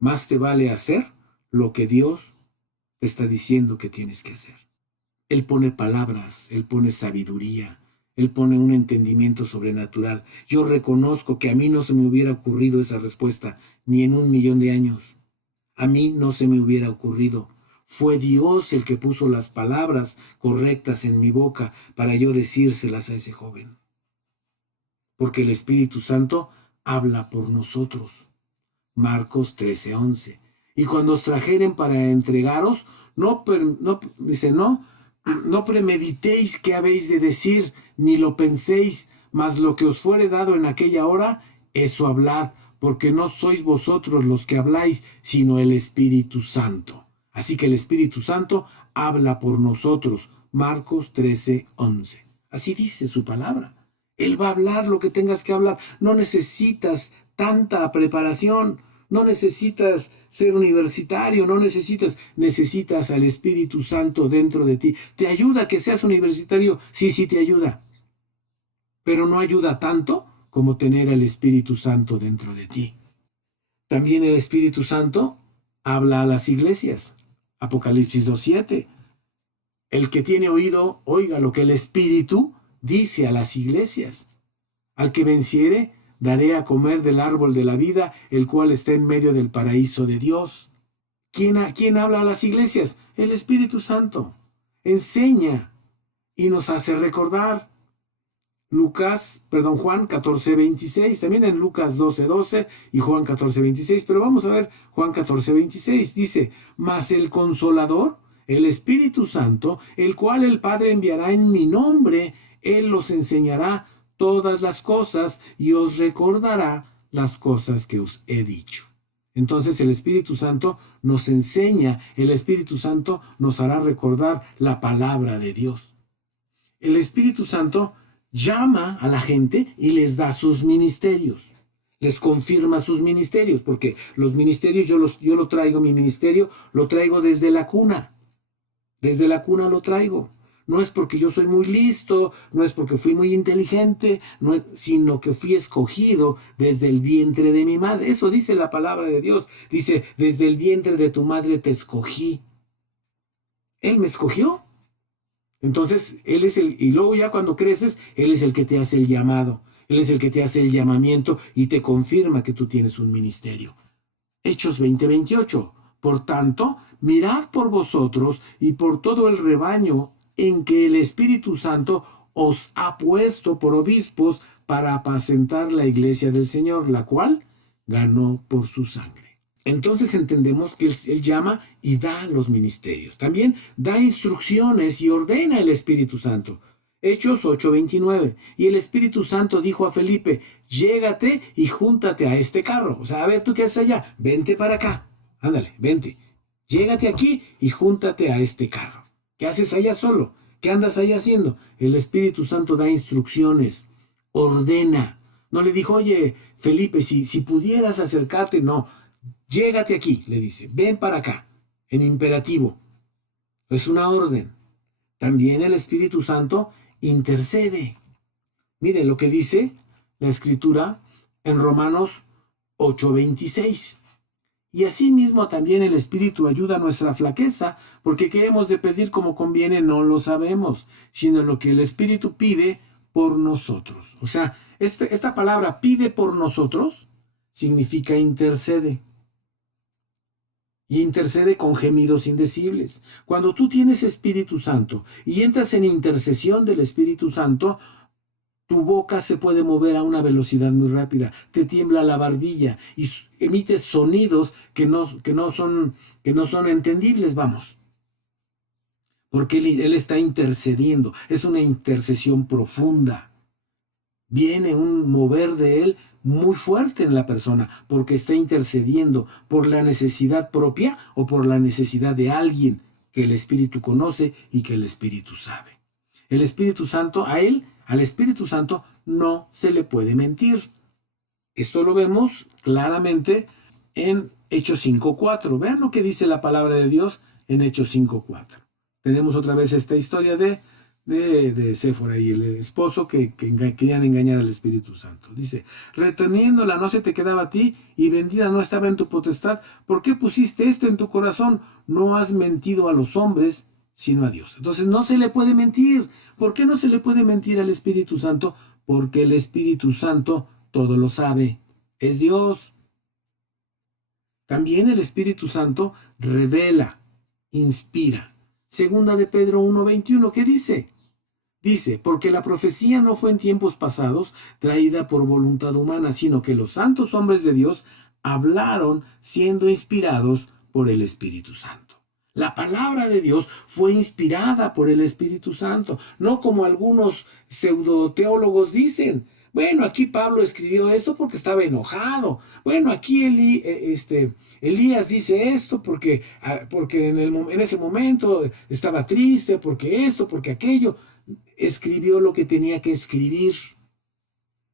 más te vale hacer lo que Dios te está diciendo que tienes que hacer. Él pone palabras, Él pone sabiduría, Él pone un entendimiento sobrenatural. Yo reconozco que a mí no se me hubiera ocurrido esa respuesta ni en 1.000.000 de años. A mí no se me hubiera ocurrido. Fue Dios el que puso las palabras correctas en mi boca para yo decírselas a ese joven. Porque el Espíritu Santo habla por nosotros. Marcos 13:11. Y cuando os trajeren para entregaros, no premeditéis qué habéis de decir, ni lo penséis, mas lo que os fuere dado en aquella hora, eso hablad, porque no sois vosotros los que habláis, sino el Espíritu Santo. Así que el Espíritu Santo habla por nosotros. Marcos 13:11. Así dice su palabra. Él va a hablar lo que tengas que hablar. No necesitas tanta preparación. No necesitas ser universitario, necesitas al Espíritu Santo dentro de ti. ¿Te ayuda que seas universitario? Sí, sí te ayuda. Pero no ayuda tanto como tener al Espíritu Santo dentro de ti. También el Espíritu Santo habla a las iglesias. Apocalipsis 2:7. El que tiene oído, oiga lo que el Espíritu dice a las iglesias. Al que venciere, daré a comer del árbol de la vida, el cual está en medio del paraíso de Dios. ¿Quién habla a las iglesias? El Espíritu Santo. Enseña y nos hace recordar. Juan 14:26, también en Lucas 12:12 y Juan 14:26, pero vamos a ver Juan 14:26, dice, mas el Consolador, el Espíritu Santo, el cual el Padre enviará en mi nombre, Él los enseñará todas las cosas y os recordará las cosas que os he dicho. Entonces el Espíritu Santo nos enseña, el Espíritu Santo nos hará recordar la palabra de Dios. El Espíritu Santo llama a la gente y les da sus ministerios. Les confirma sus ministerios, porque los ministerios yo lo traigo, mi ministerio lo traigo desde la cuna. Desde la cuna lo traigo. No es porque yo soy muy listo, no es porque fui muy inteligente, sino que fui escogido desde el vientre de mi madre. Eso dice la palabra de Dios. Dice, desde el vientre de tu madre te escogí. Él me escogió. Entonces, Él es y luego ya cuando creces, Él es el que te hace el llamado. Él es el que te hace el llamamiento y te confirma que tú tienes un ministerio. Hechos 20:28. Por tanto, mirad por vosotros y por todo el rebaño en que el Espíritu Santo os ha puesto por obispos para apacentar la iglesia del Señor, la cual ganó por su sangre. Entonces entendemos que Él llama y da los ministerios. También da instrucciones y ordena el Espíritu Santo. Hechos 8:29. Y el Espíritu Santo dijo a Felipe, llégate y júntate a este carro. O sea, a ver, ¿tú qué haces allá? Vente para acá. Ándale, vente. Llégate aquí y júntate a este carro. ¿Qué haces allá solo? ¿Qué andas allá haciendo? El Espíritu Santo da instrucciones, ordena. No le dijo, oye, Felipe, si pudieras acercarte, no. Llégate aquí, le dice, ven para acá, en imperativo. Es una orden. También el Espíritu Santo intercede. Mire lo que dice la Escritura en Romanos 8:26. Y asimismo también el Espíritu ayuda a nuestra flaqueza, porque qué hemos de pedir como conviene no lo sabemos, sino lo que el Espíritu pide por nosotros. O sea, esta palabra pide por nosotros significa intercede. Y intercede con gemidos indecibles. Cuando tú tienes Espíritu Santo y entras en intercesión del Espíritu Santo, tu boca se puede mover a una velocidad muy rápida, te tiembla la barbilla y emites sonidos que no son entendibles, vamos. Porque él está intercediendo, es una intercesión profunda. Viene un mover de Él muy fuerte en la persona, porque está intercediendo por la necesidad propia o por la necesidad de alguien que el Espíritu conoce y que el Espíritu sabe. El Espíritu Santo, al Espíritu Santo no se le puede mentir. Esto lo vemos claramente en Hechos 5:4. Vean lo que dice la palabra de Dios en Hechos 5:4. Tenemos otra vez esta historia de Séfora y el esposo que querían engañar al Espíritu Santo. Dice, reteniéndola no se te quedaba a ti y vendida no estaba en tu potestad. ¿Por qué pusiste esto en tu corazón? No has mentido a los hombres, sino a Dios. Entonces no se le puede mentir. ¿Por qué no se le puede mentir al Espíritu Santo? Porque el Espíritu Santo todo lo sabe. Es Dios. También el Espíritu Santo revela, inspira. Segunda de Pedro 1:21, ¿qué dice? Dice, porque la profecía no fue en tiempos pasados traída por voluntad humana, sino que los santos hombres de Dios hablaron siendo inspirados por el Espíritu Santo. La palabra de Dios fue inspirada por el Espíritu Santo, no como algunos pseudoteólogos dicen. Bueno, aquí Pablo escribió esto porque estaba enojado. Bueno, aquí Elías dice esto porque en ese momento estaba triste, porque esto, porque aquello. Escribió lo que tenía que escribir,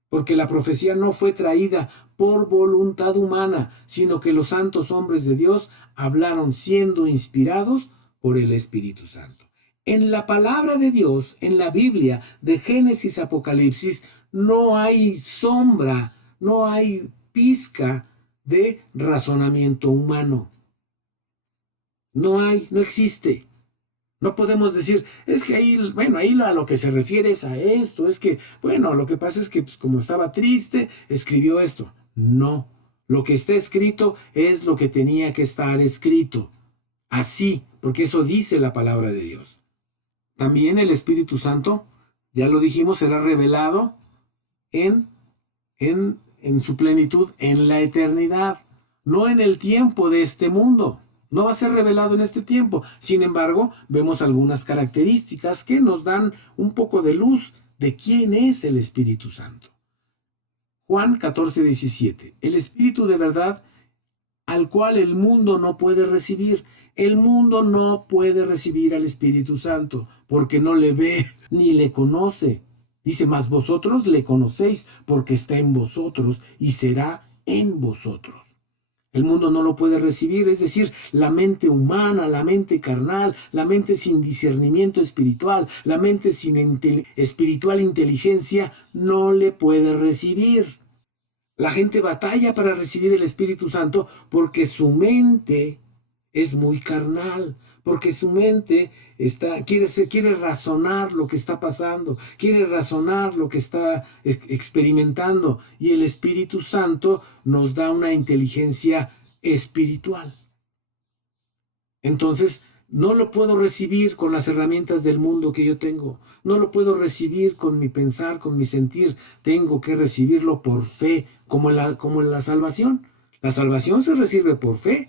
porque la profecía no fue traída por voluntad humana, sino que los santos hombres de Dios hablaron siendo inspirados por el Espíritu Santo. En la palabra de Dios, en la Biblia, de Génesis a Apocalipsis, no hay sombra, no hay pizca de razonamiento humano. No hay, no existe. No podemos decir, es que ahí, bueno, ahí a lo que se refiere es a esto, es que, bueno, lo que pasa es que pues, como estaba triste, escribió esto. No, lo que está escrito es lo que tenía que estar escrito. Así, porque eso dice la palabra de Dios. También el Espíritu Santo, ya lo dijimos, será revelado en, en su plenitud, en la eternidad, no en el tiempo de este mundo. No va a ser revelado en este tiempo. Sin embargo, vemos algunas características que nos dan un poco de luz de quién es el Espíritu Santo. Juan 14:17. El Espíritu de verdad al cual el mundo no puede recibir. El mundo no puede recibir al Espíritu Santo porque no le ve ni le conoce. Dice, mas vosotros le conocéis porque está en vosotros y será en vosotros. El mundo no lo puede recibir, es decir, la mente humana, la mente carnal, la mente sin discernimiento espiritual, la mente sin espiritual inteligencia, no le puede recibir. La gente batalla para recibir el Espíritu Santo porque su mente es muy carnal, porque su mente quiere razonar lo que está pasando, quiere razonar lo que está experimentando, y el Espíritu Santo nos da una inteligencia espiritual. Entonces, no lo puedo recibir con las herramientas del mundo que yo tengo. No lo puedo recibir con mi pensar, con mi sentir. Tengo que recibirlo por fe, como en la salvación. La salvación se recibe por fe.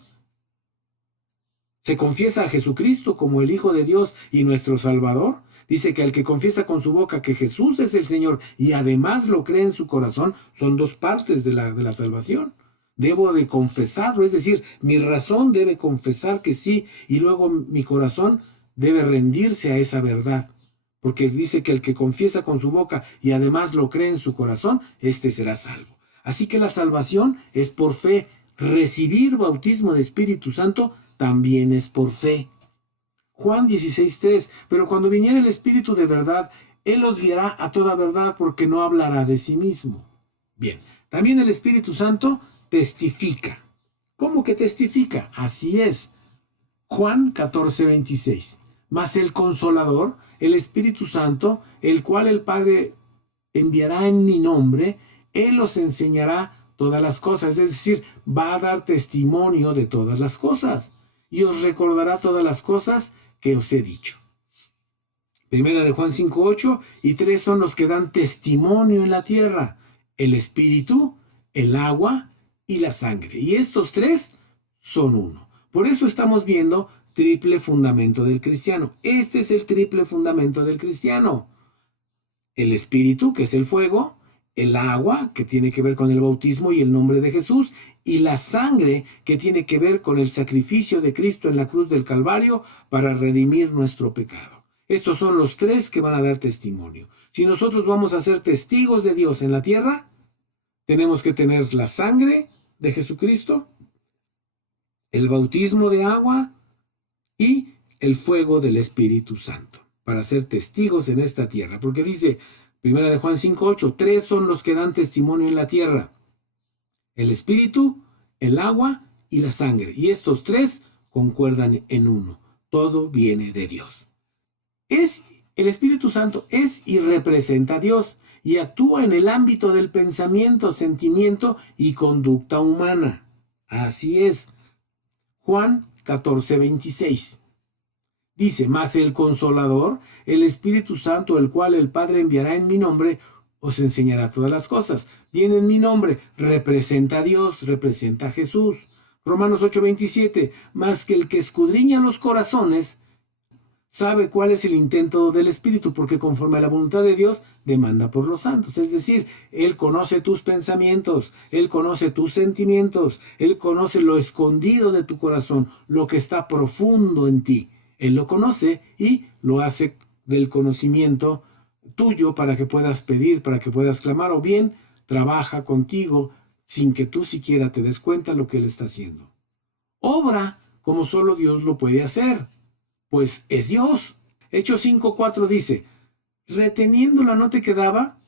Se confiesa a Jesucristo como el Hijo de Dios y nuestro Salvador. Dice que al que confiesa con su boca que Jesús es el Señor y además lo cree en su corazón, son dos partes de la salvación. Debo de confesarlo, es decir, mi razón debe confesar que sí, y luego mi corazón debe rendirse a esa verdad. Porque dice que el que confiesa con su boca y además lo cree en su corazón, éste será salvo. Así que la salvación es por fe. Recibir bautismo de Espíritu Santo también es por fe. Juan 16:3, pero cuando viniera el Espíritu de verdad, Él os guiará a toda verdad, porque no hablará de sí mismo. Bien, también el Espíritu Santo testifica. ¿Cómo que testifica? Así es. Juan 14:26. Mas el Consolador, el Espíritu Santo, el cual el Padre enviará en mi nombre, Él os enseñará todas las cosas. Es decir, va a dar testimonio de todas las cosas y os recordará todas las cosas que os he dicho. Primera de Juan 5:8 y 3 son los que dan testimonio en la tierra: el Espíritu, el agua y la sangre. Y estos tres son uno. Por eso estamos viendo triple fundamento del cristiano. Este es el triple fundamento del cristiano. El Espíritu, que es el fuego, el agua, que tiene que ver con el bautismo y el nombre de Jesús, y la sangre, que tiene que ver con el sacrificio de Cristo en la cruz del Calvario para redimir nuestro pecado. Estos son los tres que van a dar testimonio. Si nosotros vamos a ser testigos de Dios en la tierra, tenemos que tener la sangre de Jesucristo, el bautismo de agua y el fuego del Espíritu Santo, para ser testigos en esta tierra. Porque dice, Primera de Juan 5:8, tres son los que dan testimonio en la tierra: el Espíritu, el agua y la sangre. Y estos tres concuerdan en uno. Todo viene de Dios. El Espíritu Santo es y representa a Dios y actúa en el ámbito del pensamiento, sentimiento y conducta humana. Así es. Juan 14:26. Dice, mas el Consolador, el Espíritu Santo, el cual el Padre enviará en mi nombre, os enseñará todas las cosas. Viene en mi nombre, representa a Dios, representa a Jesús. Romanos 8:27, mas que el que escudriña los corazones sabe cuál es el intento del Espíritu, porque conforme a la voluntad de Dios demanda por los santos. Es decir, Él conoce tus pensamientos, Él conoce tus sentimientos, Él conoce lo escondido de tu corazón, lo que está profundo en ti. Él lo conoce y lo hace del conocimiento tuyo para que puedas pedir, para que puedas clamar, o bien trabaja contigo sin que tú siquiera te des cuenta lo que Él está haciendo. Obra como solo Dios lo puede hacer, pues es Dios. Hechos 5:4 dice, reteniéndola no te quedaba,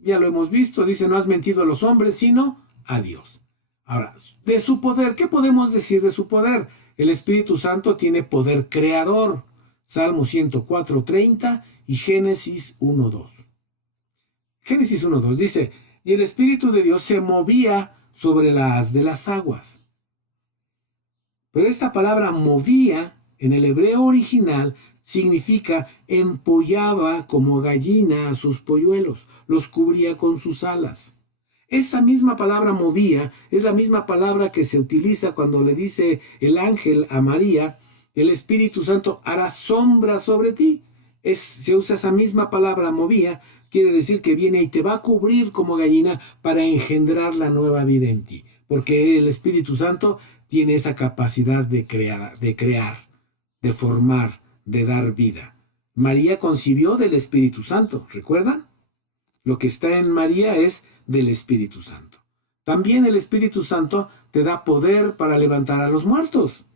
ya lo hemos visto, dice, no has mentido a los hombres, sino a Dios. Ahora, de su poder, ¿qué podemos decir de su poder? El Espíritu Santo tiene poder creador. Salmo 104:30 y Génesis 1:2. Génesis 1:2 dice, y el Espíritu de Dios se movía sobre la haz de las aguas. Pero esta palabra movía, en el hebreo original, significa empollaba como gallina a sus polluelos, los cubría con sus alas. Esa misma palabra movía es la misma palabra que se utiliza cuando le dice el ángel a María, el Espíritu Santo hará sombra sobre ti. Se usa esa misma palabra movía, quiere decir que viene y te va a cubrir como gallina para engendrar la nueva vida en ti, porque el Espíritu Santo tiene esa capacidad de crear, de formar, de dar vida. María concibió del Espíritu Santo, ¿recuerdan? Lo que está en María es del Espíritu Santo. También el Espíritu Santo te da poder para levantar a los muertos.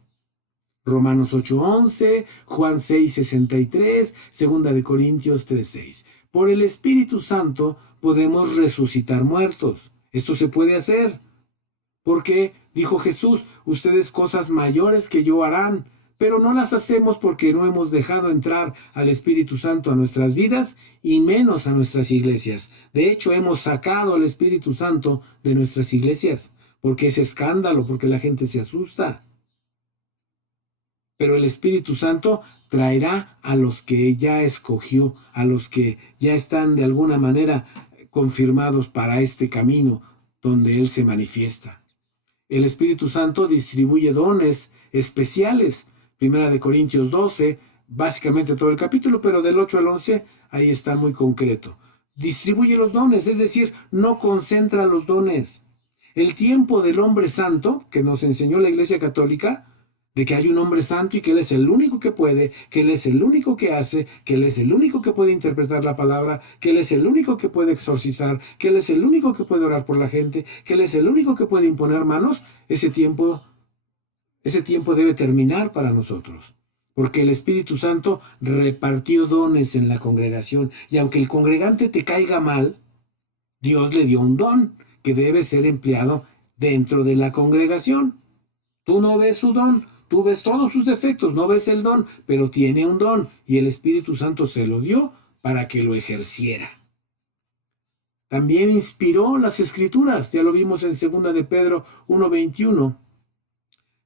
Romanos 8:11, Juan 6:63, 2 Corintios 3:6. Por el Espíritu Santo podemos resucitar muertos. Esto se puede hacer. Porque, dijo Jesús, ustedes cosas mayores que yo harán, pero no las hacemos porque no hemos dejado entrar al Espíritu Santo a nuestras vidas y menos a nuestras iglesias. De hecho, hemos sacado al Espíritu Santo de nuestras iglesias, porque es escándalo, porque la gente se asusta. Pero el Espíritu Santo traerá a los que ya escogió, a los que ya están de alguna manera confirmados para este camino donde Él se manifiesta. El Espíritu Santo distribuye dones especiales. 1 Corintios 12, básicamente todo el capítulo, pero del 8 al 11, ahí está muy concreto. Distribuye los dones, es decir, no concentra los dones. El tiempo del hombre santo, que nos enseñó la Iglesia Católica, de que hay un hombre santo y que Él es el único que puede, que Él es el único que hace, que Él es el único que puede interpretar la palabra, que Él es el único que puede exorcizar, que Él es el único que puede orar por la gente, que Él es el único que puede imponer manos. Ese tiempo debe terminar para nosotros, porque el Espíritu Santo repartió dones en la congregación, y aunque el congregante te caiga mal, Dios le dio un don que debe ser empleado dentro de la congregación. Tú no ves su don, tú ves todos sus defectos, no ves el don, pero tiene un don y el Espíritu Santo se lo dio para que lo ejerciera. También inspiró las Escrituras, ya lo vimos en 2 de Pedro 1:21.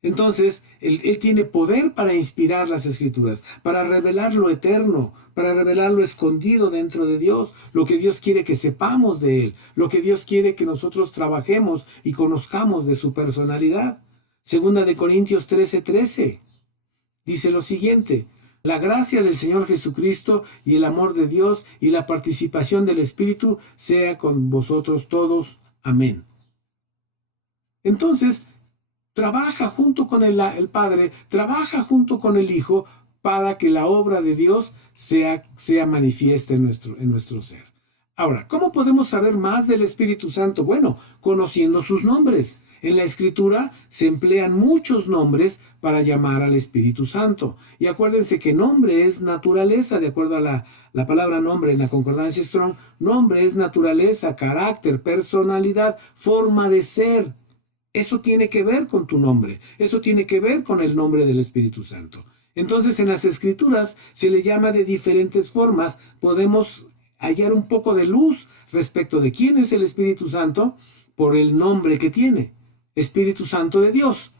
Entonces, él tiene poder para inspirar las Escrituras, para revelar lo eterno, para revelar lo escondido dentro de Dios, lo que Dios quiere que sepamos de Él, lo que Dios quiere que nosotros trabajemos y conozcamos de su personalidad. 2 Corintios 13:13 dice lo siguiente: la gracia del Señor Jesucristo y el amor de Dios y la participación del Espíritu sea con vosotros todos. Amén. Entonces, trabaja junto con el Padre, trabaja junto con el Hijo para que la obra de Dios sea manifiesta en nuestro ser. Ahora, ¿cómo podemos saber más del Espíritu Santo? Bueno, conociendo sus nombres. En la Escritura se emplean muchos nombres para llamar al Espíritu Santo. Y acuérdense que nombre es naturaleza, de acuerdo a la palabra nombre en la concordancia Strong. Nombre es naturaleza, carácter, personalidad, forma de ser. Eso tiene que ver con tu nombre. Eso tiene que ver con el nombre del Espíritu Santo. Entonces, en las Escrituras se le llama de diferentes formas. Podemos hallar un poco de luz respecto de quién es el Espíritu Santo por el nombre que tiene. Espíritu Santo de Dios.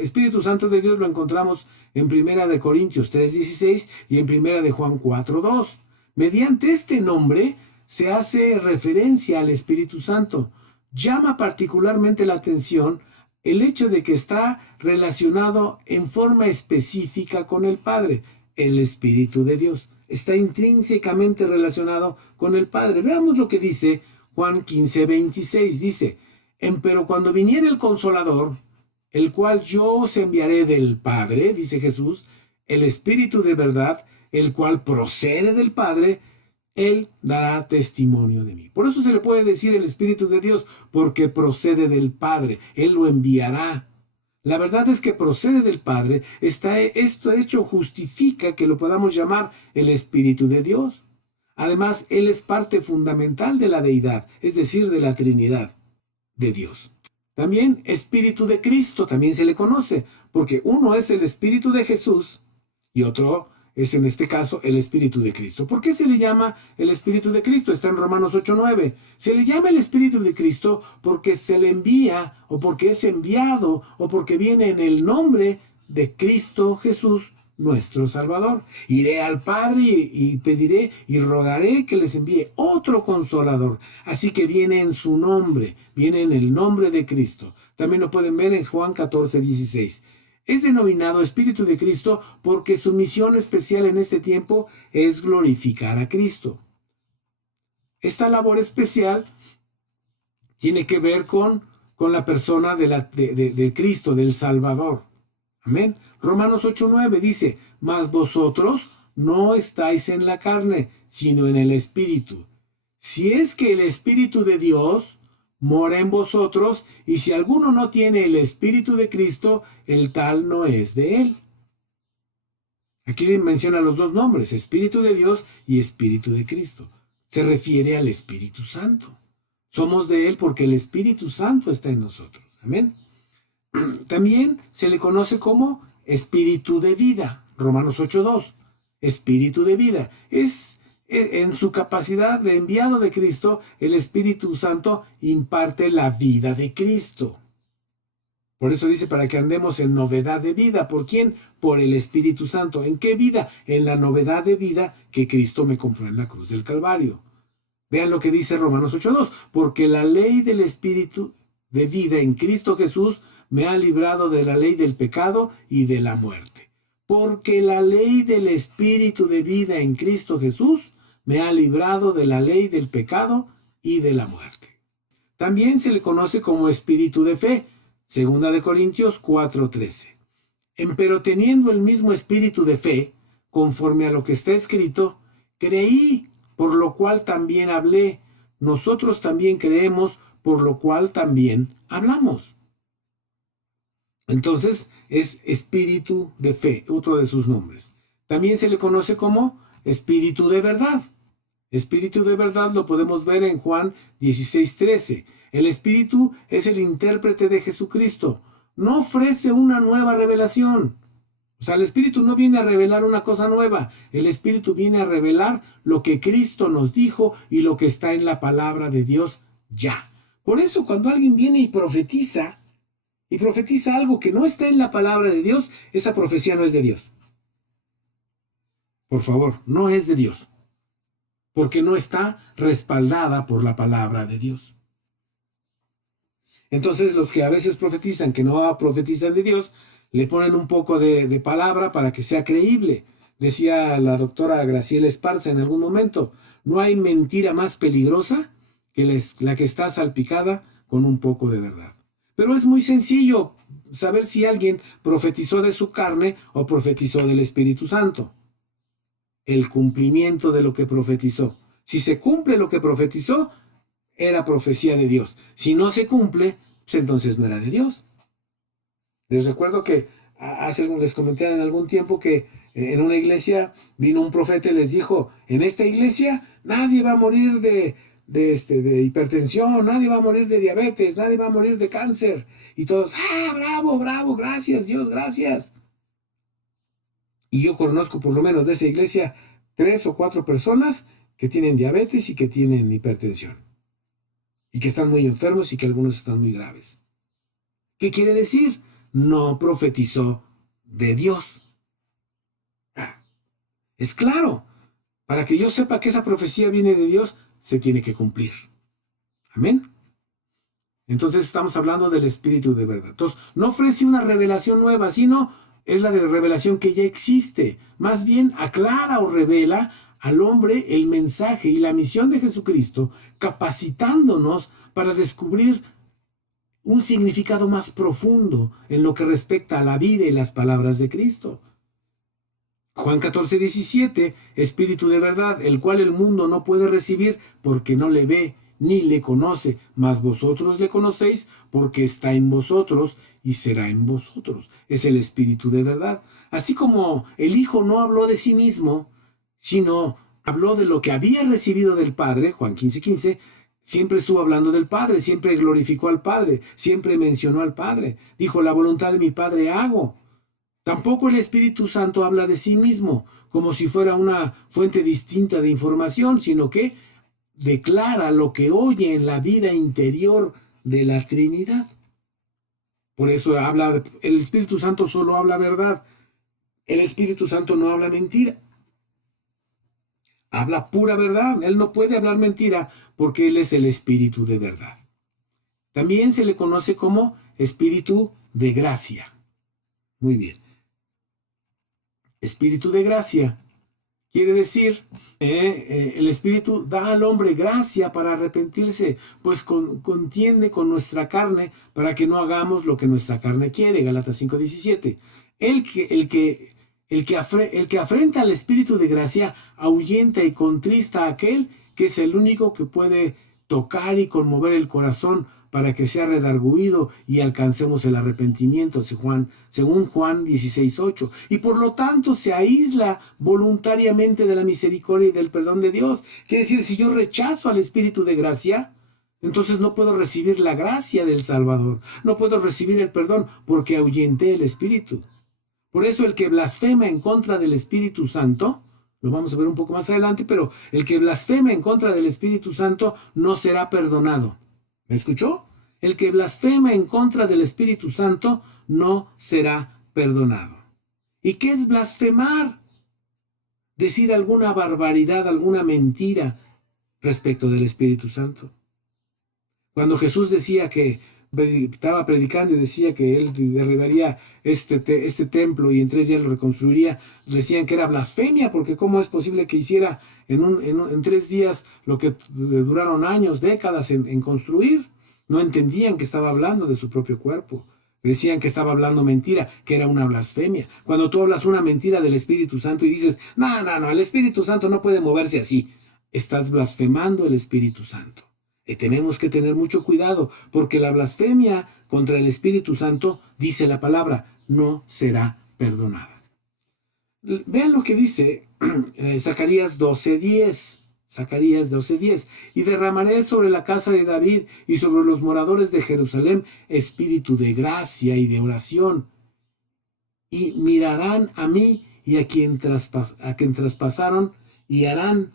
Espíritu Santo de Dios lo encontramos en 1 Corintios 3:16 y en 1 Juan 4:2. Mediante este nombre se hace referencia al Espíritu Santo. Llama particularmente la atención el hecho de que está relacionado en forma específica con el Padre, el Espíritu de Dios. Está intrínsecamente relacionado con el Padre. Veamos lo que dice Juan 15:26. Dice: pero cuando viniere el Consolador, el cual yo os enviaré del Padre, dice Jesús, el Espíritu de verdad, el cual procede del Padre, Él dará testimonio de mí. Por eso se le puede decir el Espíritu de Dios, porque procede del Padre. Él lo enviará. La verdad es que procede del Padre. Esto hecho justifica que lo podamos llamar el Espíritu de Dios. Además, Él es parte fundamental de la deidad, es decir, de la Trinidad de Dios. También Espíritu de Cristo, también se le conoce, porque uno es el Espíritu de Jesús y otro es en este caso el Espíritu de Cristo. ¿Por qué se le llama el Espíritu de Cristo? Está en Romanos 8:9. Se le llama el Espíritu de Cristo porque se le envía o porque es enviado o porque viene en el nombre de Cristo Jesús, nuestro Salvador. Iré al Padre y pediré y rogaré que les envíe otro consolador. Así que viene en su nombre, viene en el nombre de Cristo. También lo pueden ver en Juan 14:16. Es denominado Espíritu de Cristo porque su misión especial en este tiempo es glorificar a Cristo. Esta labor especial tiene que ver con la persona de Cristo, del Salvador. Amén. Romanos 8:9 dice, mas vosotros no estáis en la carne, sino en el Espíritu. Si es que el Espíritu de Dios mora en vosotros, y si alguno no tiene el Espíritu de Cristo, el tal no es de él. Aquí menciona los dos nombres, Espíritu de Dios y Espíritu de Cristo. Se refiere al Espíritu Santo. Somos de él porque el Espíritu Santo está en nosotros. Amén. También se le conoce como Espíritu de vida. Romanos 8:2. Espíritu de vida. Es en su capacidad de enviado de Cristo, el Espíritu Santo imparte la vida de Cristo. Por eso dice, para que andemos en novedad de vida. ¿Por quién? Por el Espíritu Santo. ¿En qué vida? En la novedad de vida que Cristo me compró en la cruz del Calvario. Vean lo que dice Romanos 8:2. Porque la ley del Espíritu de vida en Cristo Jesús me ha librado de la ley del pecado y de la muerte. Porque la ley del Espíritu de vida en Cristo Jesús me ha librado de la ley del pecado y de la muerte. También se le conoce como Espíritu de fe. 2 Corintios 4:13. Empero teniendo el mismo espíritu de fe, conforme a lo que está escrito, creí, por lo cual también hablé. Nosotros también creemos, por lo cual también hablamos. Entonces es espíritu de fe, otro de sus nombres. También se le conoce como espíritu de verdad. Espíritu de verdad lo podemos ver en Juan 16:13. El Espíritu es el intérprete de Jesucristo. No ofrece una nueva revelación. O sea, el Espíritu no viene a revelar una cosa nueva. El Espíritu viene a revelar lo que Cristo nos dijo y lo que está en la palabra de Dios ya. Por eso, cuando alguien viene y profetiza algo que no está en la palabra de Dios, esa profecía no es de Dios. Por favor, no es de Dios. Porque no está respaldada por la palabra de Dios. Entonces los que a veces profetizan que no profetizan de Dios, le ponen un poco de palabra para que sea creíble. Decía la doctora Graciela Esparza en algún momento, no hay mentira más peligrosa que la que está salpicada con un poco de verdad. Pero es muy sencillo saber si alguien profetizó de su carne o profetizó del Espíritu Santo. El cumplimiento de lo que profetizó. Si se cumple lo que profetizó, era profecía de Dios. Si no se cumple, pues entonces no era de Dios. Les recuerdo que les comenté en algún tiempo que en una iglesia vino un profeta y les dijo, en esta iglesia nadie va a morir de hipertensión, nadie va a morir de diabetes, nadie va a morir de cáncer. Y todos, bravo, bravo, gracias Dios, gracias. Y yo conozco por lo menos de esa iglesia 3 o 4 personas que tienen diabetes y que tienen hipertensión. Y que están muy enfermos y que algunos están muy graves. ¿Qué quiere decir? No profetizó de Dios. Es claro, para que yo sepa que esa profecía viene de Dios, se tiene que cumplir. Amén. Entonces estamos hablando del Espíritu de verdad. Entonces, no ofrece una revelación nueva, sino es la de revelación que ya existe. Más bien aclara o revela al hombre el mensaje y la misión de Jesucristo, capacitándonos para descubrir un significado más profundo en lo que respecta a la vida y las palabras de Cristo. Juan 14:17, Espíritu de verdad, el cual el mundo no puede recibir porque no le ve ni le conoce, mas vosotros le conocéis porque está en vosotros y será en vosotros. Es el Espíritu de verdad. Así como el Hijo no habló de sí mismo, sino habló de lo que había recibido del Padre, Juan 15:15, siempre estuvo hablando del Padre, siempre glorificó al Padre, siempre mencionó al Padre. Dijo, la voluntad de mi Padre hago. Tampoco el Espíritu Santo habla de sí mismo como si fuera una fuente distinta de información, sino que declara lo que oye en la vida interior de la Trinidad. Por eso el Espíritu Santo solo habla verdad. El Espíritu Santo no habla mentira. Habla pura verdad. Él no puede hablar mentira porque Él es el Espíritu de verdad. También se le conoce como Espíritu de gracia. Muy bien. Espíritu de gracia quiere decir, el Espíritu da al hombre gracia para arrepentirse, pues contiende con nuestra carne para que no hagamos lo que nuestra carne quiere. Gálatas 5:17. El que afrenta al Espíritu de gracia ahuyenta y contrista a aquel que es el único que puede tocar y conmover el corazón para que sea redarguido y alcancemos el arrepentimiento, según Juan 16:8. Y por lo tanto se aísla voluntariamente de la misericordia y del perdón de Dios. Quiere decir, si yo rechazo al Espíritu de gracia, entonces no puedo recibir la gracia del Salvador. No puedo recibir el perdón porque ahuyenté el Espíritu. Por eso el que blasfema en contra del Espíritu Santo, lo vamos a ver un poco más adelante, pero el que blasfema en contra del Espíritu Santo no será perdonado. ¿Me escuchó? El que blasfema en contra del Espíritu Santo no será perdonado. ¿Y qué es blasfemar? Decir alguna barbaridad, alguna mentira respecto del Espíritu Santo. Cuando Jesús decía que estaba predicando y decía que él derribaría este templo y en 3 días lo reconstruiría, decían que era blasfemia, porque cómo es posible que hiciera en 3 días lo que duraron años, décadas en construir. No entendían que estaba hablando de su propio cuerpo. Decían que estaba hablando mentira, que era una blasfemia. Cuando tú hablas una mentira del Espíritu Santo y dices, no, el Espíritu Santo no puede moverse así, estás blasfemando el Espíritu Santo. Y tenemos que tener mucho cuidado, porque la blasfemia contra el Espíritu Santo, dice la palabra, no será perdonada. Vean lo que dice Zacarías 12:10. Zacarías 12:10. Y derramaré sobre la casa de David y sobre los moradores de Jerusalén espíritu de gracia y de oración. Y mirarán a mí y a quien traspasaron y harán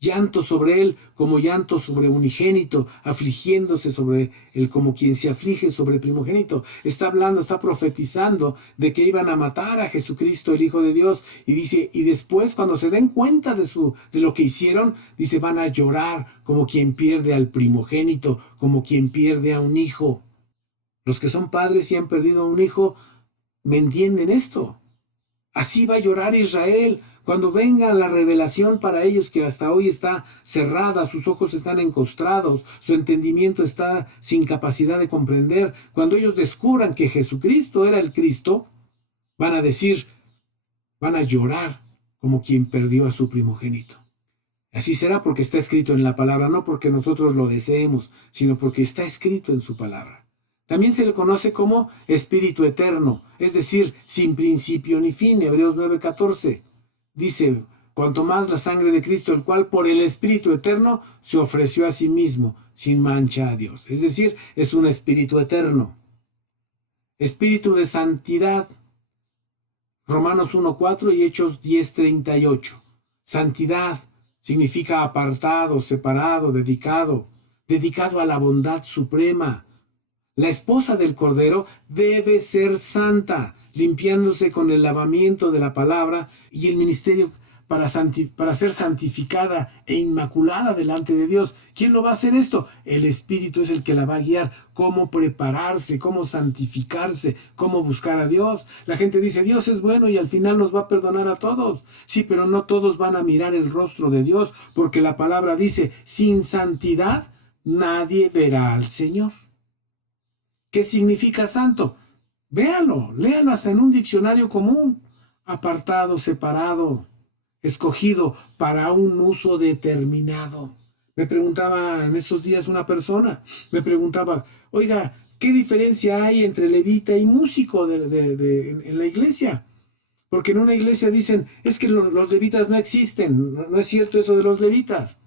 llanto sobre él como llanto sobre unigénito, afligiéndose sobre él como quien se aflige sobre el primogénito. Está hablando, está profetizando de que iban a matar a Jesucristo, el Hijo de Dios. Y dice, y después cuando se den cuenta de lo que hicieron, dice, van a llorar como quien pierde al primogénito, como quien pierde a un hijo. Los que son padres y han perdido a un hijo, ¿me entienden esto? Así va a llorar Israel cuando venga la revelación para ellos que hasta hoy está cerrada, sus ojos están encostrados, su entendimiento está sin capacidad de comprender. Cuando ellos descubran que Jesucristo era el Cristo, van a decir, van a llorar como quien perdió a su primogénito. Así será porque está escrito en la palabra, no porque nosotros lo deseemos, sino porque está escrito en su palabra. También se le conoce como Espíritu Eterno, es decir, sin principio ni fin. Hebreos 9:14 dice, cuanto más la sangre de Cristo, el cual por el Espíritu Eterno se ofreció a sí mismo, sin mancha a Dios. Es decir, es un Espíritu Eterno. Espíritu de santidad, Romanos 1:4 y Hechos 10:38. Santidad significa apartado, separado, dedicado a la bondad suprema. La esposa del Cordero debe ser santa, limpiándose con el lavamiento de la palabra y el ministerio para ser santificada e inmaculada delante de Dios. ¿Quién lo va a hacer esto? El Espíritu es el que la va a guiar. Cómo prepararse, cómo santificarse, cómo buscar a Dios. La gente dice, Dios es bueno y al final nos va a perdonar a todos. Sí, pero no todos van a mirar el rostro de Dios, porque la palabra dice, sin santidad nadie verá al Señor. ¿Qué significa santo? Véalo, léalo hasta en un diccionario común. Apartado, separado, escogido para un uso determinado. Me preguntaba en estos días una persona, me preguntaba, oiga, ¿qué diferencia hay entre levita y músico en la iglesia? Porque en una iglesia dicen, es que los levitas no existen, no es cierto eso de los levitas.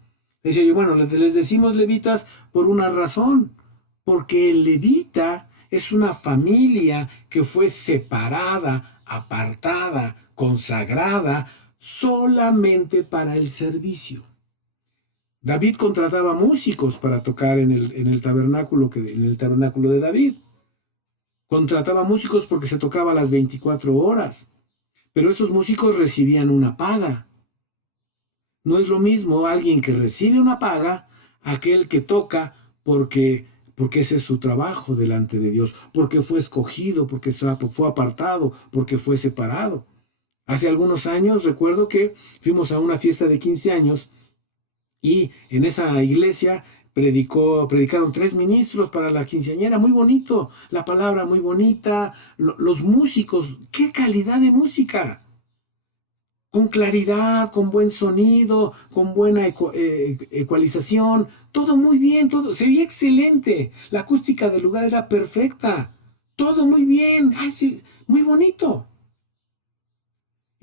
Le decía yo, bueno, les decimos levitas por una razón, porque el levita es una familia que fue separada, apartada, consagrada solamente para el servicio. David contrataba músicos para tocar en el tabernáculo de David. Contrataba músicos porque se tocaba las 24 horas, pero esos músicos recibían una paga. No es lo mismo alguien que recibe una paga, aquel que toca porque ese es su trabajo delante de Dios, porque fue escogido, porque fue apartado, porque fue separado. Hace algunos años recuerdo que fuimos a una fiesta de 15 años y en esa iglesia predicaron 3 ministros para la quinceañera, muy bonito, la palabra muy bonita, los músicos, qué calidad de música, con claridad, con buen sonido, con buena ecualización, todo muy bien, todo se veía excelente, la acústica del lugar era perfecta, todo muy bien, ay, sí, muy bonito.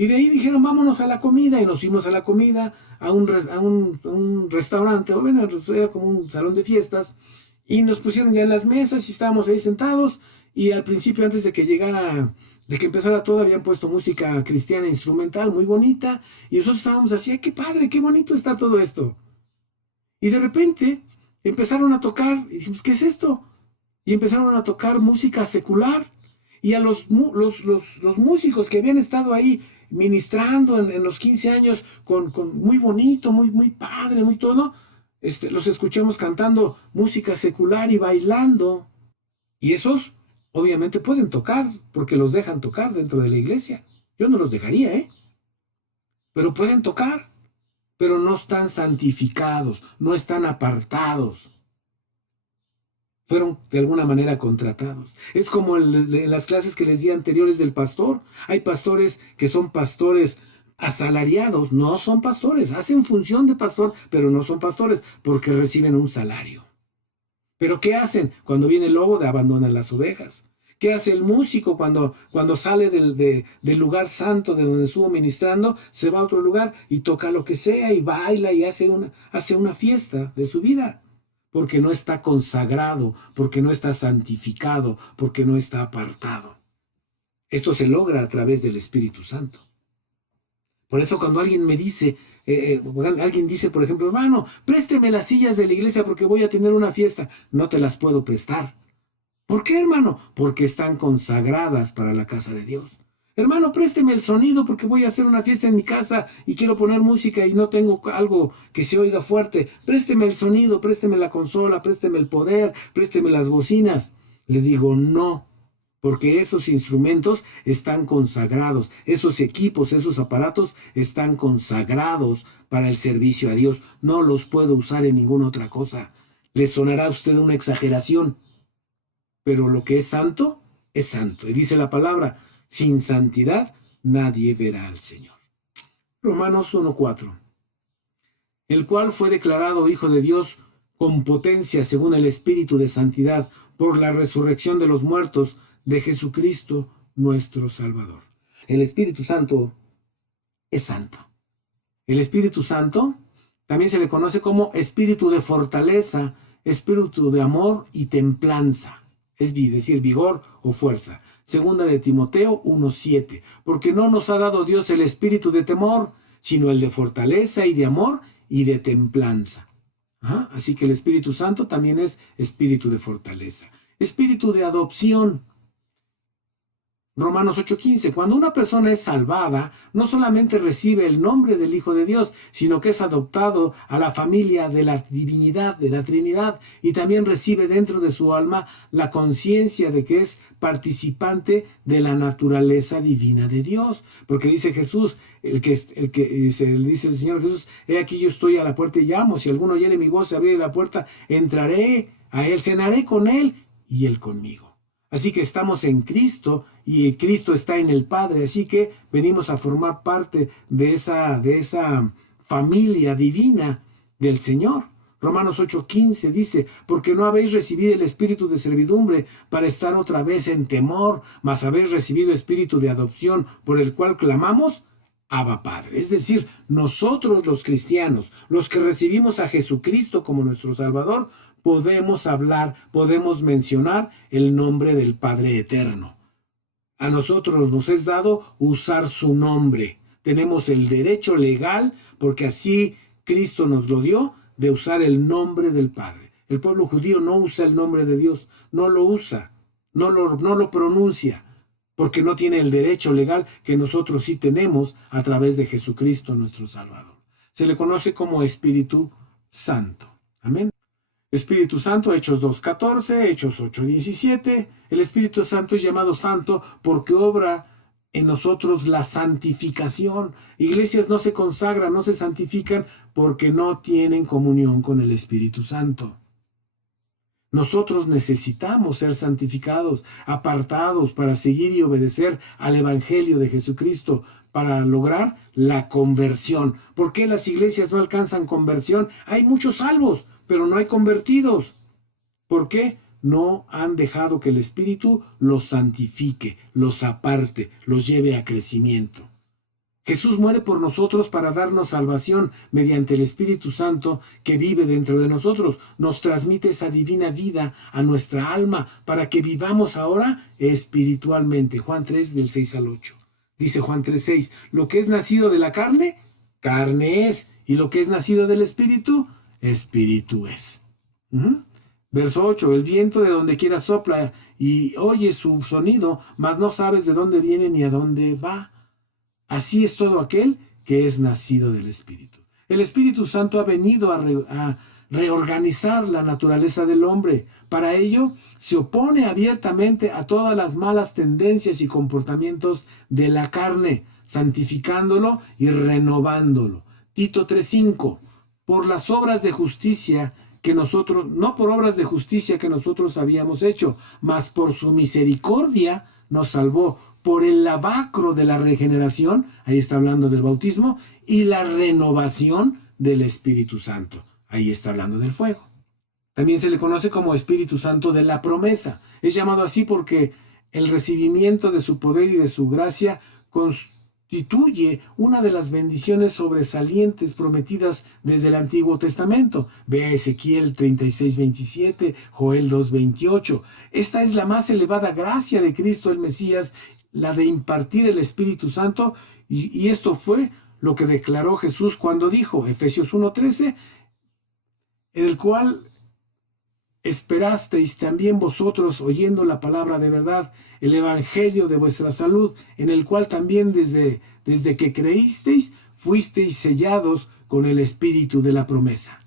Y de ahí dijeron, vámonos a la comida, y nos fuimos a la comida, a un restaurante, o bueno, era como un salón de fiestas, y nos pusieron ya en las mesas, y estábamos ahí sentados, y al principio, antes de que empezara todo, habían puesto música cristiana instrumental, muy bonita, y nosotros estábamos así, ¡ay, qué padre, qué bonito está todo esto! Y de repente, empezaron a tocar, y dijimos, ¿qué es esto? Y empezaron a tocar música secular, y a los músicos que habían estado ahí ministrando en los 15 años con muy bonito, muy padre, muy todo, los escuchamos cantando música secular y bailando. Y esos obviamente pueden tocar, porque los dejan tocar dentro de la iglesia. Yo no los dejaría, ¿eh? Pero pueden tocar, pero no están santificados, no están apartados. Fueron de alguna manera contratados. Es como en las clases que les di anteriores del pastor. Hay pastores que son pastores asalariados, no son pastores, hacen función de pastor, pero no son pastores porque reciben un salario. ¿Pero qué hacen? Cuando viene el lobo, abandonan las ovejas. ¿Qué hace el músico cuando sale del lugar santo de donde estuvo ministrando? Se va a otro lugar y toca lo que sea y baila y hace una fiesta de su vida. Porque no está consagrado, porque no está santificado, porque no está apartado. Esto se logra a través del Espíritu Santo. Por eso cuando alguien me dice, alguien dice, por ejemplo, hermano, présteme las sillas de la iglesia porque voy a tener una fiesta. No te las puedo prestar. ¿Por qué, hermano? Porque están consagradas para la casa de Dios. Hermano, présteme el sonido porque voy a hacer una fiesta en mi casa y quiero poner música y no tengo algo que se oiga fuerte. Présteme el sonido, présteme la consola, présteme el poder, présteme las bocinas. Le digo no, porque esos instrumentos están consagrados, esos equipos, esos aparatos están consagrados para el servicio a Dios. No los puedo usar en ninguna otra cosa. Le sonará a usted una exageración, pero lo que es santo, es santo. Y dice la palabra, sin santidad nadie verá al Señor. Romanos 1:4. El cual fue declarado Hijo de Dios con potencia según el Espíritu de santidad por la resurrección de los muertos de Jesucristo nuestro Salvador. El Espíritu Santo es santo. El Espíritu Santo también se le conoce como espíritu de fortaleza, espíritu de amor y templanza. Es decir, vigor o fuerza. Segunda de Timoteo 1:7. Porque no nos ha dado Dios el espíritu de temor, sino el de fortaleza y de amor y de templanza. Así que el Espíritu Santo también es espíritu de fortaleza. Espíritu de adopción. Romanos 8:15. Cuando una persona es salvada, no solamente recibe el nombre del Hijo de Dios, sino que es adoptado a la familia de la divinidad, de la Trinidad, y también recibe dentro de su alma la conciencia de que es participante de la naturaleza divina de Dios. Porque dice Jesús, dice el Señor Jesús, he aquí yo estoy a la puerta y llamo, si alguno oyere mi voz y abriere la puerta, entraré a él, cenaré con él y él conmigo. Así que estamos en Cristo y Cristo está en el Padre, así que venimos a formar parte de esa familia divina del Señor. Romanos 8:15 dice, porque no habéis recibido el espíritu de servidumbre para estar otra vez en temor, mas habéis recibido espíritu de adopción por el cual clamamos, Abba Padre. Es decir, nosotros los cristianos, los que recibimos a Jesucristo como nuestro Salvador, podemos hablar, podemos mencionar el nombre del Padre Eterno. A nosotros nos es dado usar su nombre. Tenemos el derecho legal, porque así Cristo nos lo dio, de usar el nombre del Padre. El pueblo judío no usa el nombre de Dios, no lo usa, no lo pronuncia, porque no tiene el derecho legal que nosotros sí tenemos a través de Jesucristo nuestro Salvador. Se le conoce como Espíritu Santo. Amén. Espíritu Santo, Hechos 2:14, Hechos 8:17. El Espíritu Santo es llamado santo porque obra en nosotros la santificación. Iglesias no se consagran, no se santifican porque no tienen comunión con el Espíritu Santo. Nosotros necesitamos ser santificados, apartados para seguir y obedecer al Evangelio de Jesucristo, para lograr la conversión. ¿Por qué las iglesias no alcanzan conversión? Hay muchos salvos, pero no hay convertidos. ¿Por qué? No han dejado que el Espíritu los santifique, los aparte, los lleve a crecimiento. Jesús muere por nosotros para darnos salvación mediante el Espíritu Santo que vive dentro de nosotros. Nos transmite esa divina vida a nuestra alma para que vivamos ahora espiritualmente. Juan 3, del 6 al 8. Dice Juan 3:6, lo que es nacido de la carne, carne es, y lo que es nacido del Espíritu, Espíritu es. Verso 8, el viento de donde quiera sopla y oyes su sonido, mas no sabes de dónde viene ni a dónde va. Así es todo aquel que es nacido del Espíritu. El Espíritu Santo ha venido a reorganizar la naturaleza del hombre. Para ello, se opone abiertamente a todas las malas tendencias y comportamientos de la carne, santificándolo y renovándolo. Tito 3:5, por las obras de justicia que nosotros, no por obras de justicia que nosotros habíamos hecho, mas por su misericordia nos salvó, por el lavacro de la regeneración, ahí está hablando del bautismo, y la renovación del Espíritu Santo, ahí está hablando del fuego. También se le conoce como Espíritu Santo de la promesa. Es llamado así porque el recibimiento de su poder y de su gracia constituye una de las bendiciones sobresalientes prometidas desde el Antiguo Testamento. Ve a Ezequiel 36:27, Joel 2:28. Esta es la más elevada gracia de Cristo el Mesías, la de impartir el Espíritu Santo, y esto fue lo que declaró Jesús cuando dijo, Efesios 1:13, en el cual esperasteis también vosotros oyendo la palabra de verdad, el evangelio de vuestra salud, en el cual también desde que creísteis, fuisteis sellados con el Espíritu de la promesa.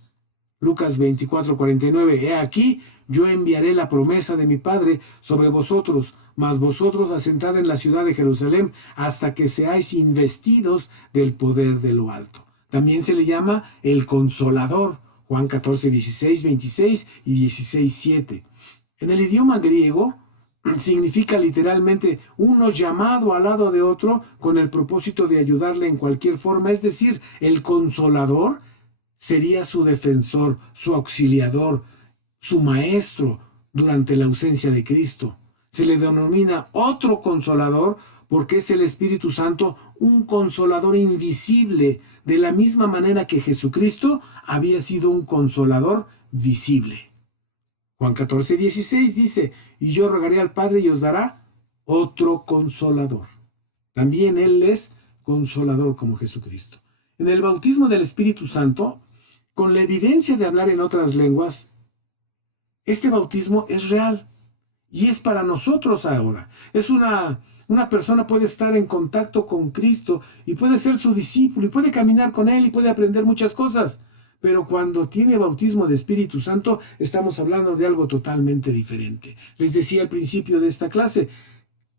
Lucas 24:49, he aquí, yo enviaré la promesa de mi Padre sobre vosotros, mas vosotros asentad en la ciudad de Jerusalén hasta que seáis investidos del poder de lo alto. También se le llama el Consolador, Juan 14:16, 26 y 16:7. En el idioma griego significa literalmente uno llamado al lado de otro con el propósito de ayudarle en cualquier forma, es decir, el Consolador sería su defensor, su auxiliador, su maestro durante la ausencia de Cristo. Se le denomina otro consolador porque es el Espíritu Santo, un consolador invisible, de la misma manera que Jesucristo había sido un consolador visible. Juan 14:16 dice, y yo rogaré al Padre y os dará otro consolador. También Él es consolador como Jesucristo. En el bautismo del Espíritu Santo, con la evidencia de hablar en otras lenguas, este bautismo es real y es para nosotros ahora. Es una persona puede estar en contacto con Cristo y puede ser su discípulo y puede caminar con Él y puede aprender muchas cosas. Pero cuando tiene bautismo de Espíritu Santo, estamos hablando de algo totalmente diferente. Les decía al principio de esta clase,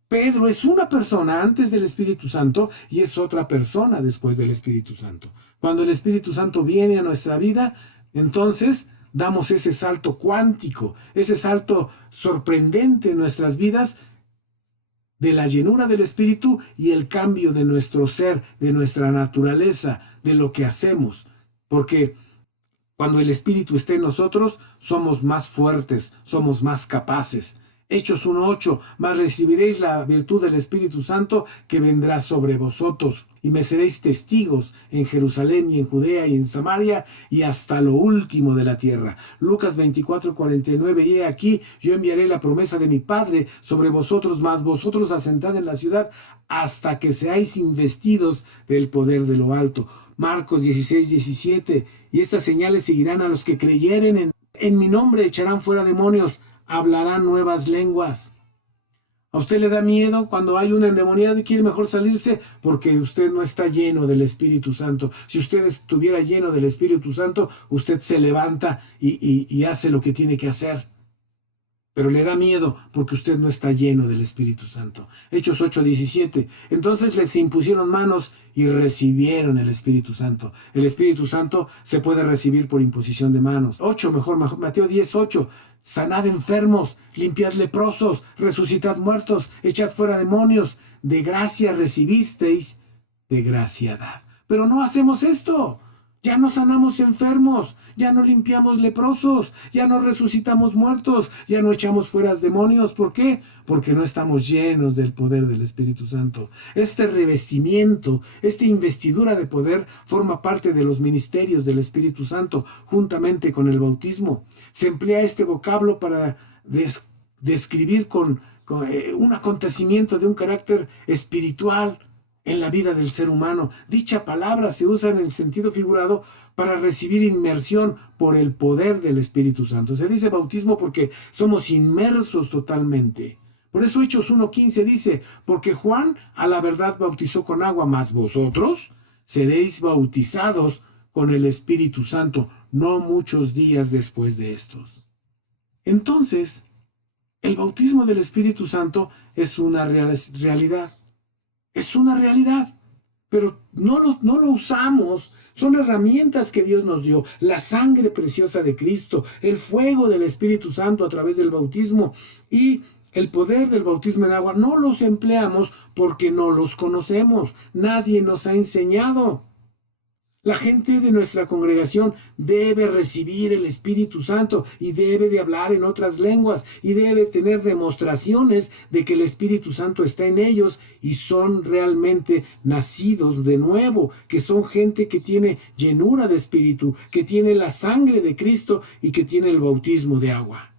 Pedro es una persona antes del Espíritu Santo y es otra persona después del Espíritu Santo. Cuando el Espíritu Santo viene a nuestra vida, entonces damos ese salto cuántico, ese salto sorprendente en nuestras vidas de la llenura del Espíritu y el cambio de nuestro ser, de nuestra naturaleza, de lo que hacemos. Porque Cuando el Espíritu esté en nosotros, somos más fuertes, somos más capaces. Hechos 1:8, mas recibiréis la virtud del Espíritu Santo que vendrá sobre vosotros, y me seréis testigos en Jerusalén y en Judea y en Samaria y hasta lo último de la tierra. Lucas 24:49, y he aquí, yo enviaré la promesa de mi Padre sobre vosotros, mas vosotros asentad en la ciudad hasta que seáis investidos del poder de lo alto. Marcos 16:17, y estas señales seguirán a los que creyeren en mi nombre, echarán fuera demonios, hablarán nuevas lenguas. ¿A usted le da miedo cuando hay un endemoniado y quiere mejor salirse? Porque usted no está lleno del Espíritu Santo. Si usted estuviera lleno del Espíritu Santo, usted se levanta y hace lo que tiene que hacer. Pero le da miedo porque usted no está lleno del Espíritu Santo. Hechos 8:17. Entonces les impusieron manos y recibieron el Espíritu Santo. El Espíritu Santo se puede recibir por imposición de manos. Mateo 10:8. Sanad enfermos, limpiad leprosos, resucitad muertos, echad fuera demonios. De gracia recibisteis, de gracia dad. Pero no hacemos esto. Ya no sanamos enfermos, ya no limpiamos leprosos, ya no resucitamos muertos, ya no echamos fuera demonios. ¿Por qué? Porque no estamos llenos del poder del Espíritu Santo. Este revestimiento, esta investidura de poder forma parte de los ministerios del Espíritu Santo, juntamente con el bautismo. Se emplea este vocablo para describir con un acontecimiento de un carácter espiritual en la vida del ser humano. Dicha palabra se usa en el sentido figurado para recibir inmersión por el poder del Espíritu Santo. Se dice bautismo porque somos inmersos totalmente. Por eso Hechos 1:15 dice, porque Juan a la verdad bautizó con agua, mas vosotros seréis bautizados con el Espíritu Santo no muchos días después de estos. Entonces, el bautismo del Espíritu Santo es una realidad. Es una realidad, pero no lo usamos. Son herramientas que Dios nos dio. La sangre preciosa de Cristo, el fuego del Espíritu Santo a través del bautismo y el poder del bautismo en agua. No los empleamos porque no los conocemos. Nadie nos ha enseñado. La gente de nuestra congregación debe recibir el Espíritu Santo y debe de hablar en otras lenguas y debe tener demostraciones de que el Espíritu Santo está en ellos y son realmente nacidos de nuevo, que son gente que tiene llenura de Espíritu, que tiene la sangre de Cristo y que tiene el bautismo de agua.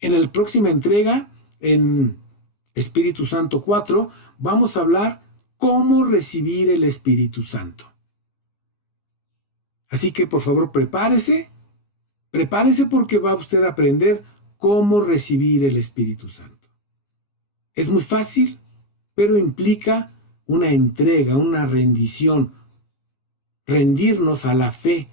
En la próxima entrega, en Espíritu Santo 4, vamos a hablar cómo recibir el Espíritu Santo. Así que por favor prepárese porque va usted a aprender cómo recibir el Espíritu Santo. Es muy fácil, pero implica una entrega, una rendición, rendirnos a la fe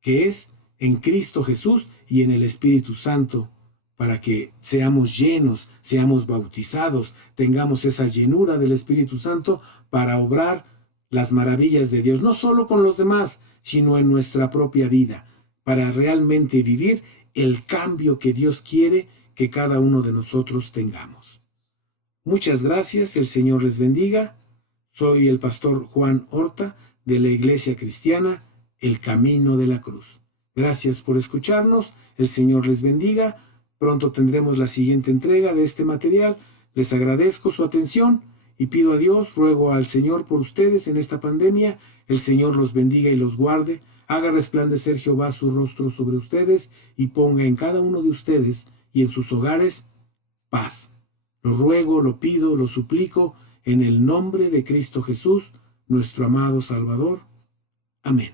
que es en Cristo Jesús y en el Espíritu Santo, para que seamos llenos, seamos bautizados, tengamos esa llenura del Espíritu Santo para obrar las maravillas de Dios, no solo con los demás, sino en nuestra propia vida, para realmente vivir el cambio que Dios quiere que cada uno de nosotros tengamos. Muchas gracias, el Señor les bendiga. Soy el pastor Juan Horta de la Iglesia Cristiana, El Camino de la Cruz. Gracias por escucharnos, el Señor les bendiga. Pronto tendremos la siguiente entrega de este material. Les agradezco su atención y pido a Dios, ruego al Señor por ustedes en esta pandemia. El Señor los bendiga y los guarde, haga resplandecer Jehová su rostro sobre ustedes y ponga en cada uno de ustedes y en sus hogares paz. Lo ruego, lo pido, lo suplico en el nombre de Cristo Jesús, nuestro amado Salvador. Amén.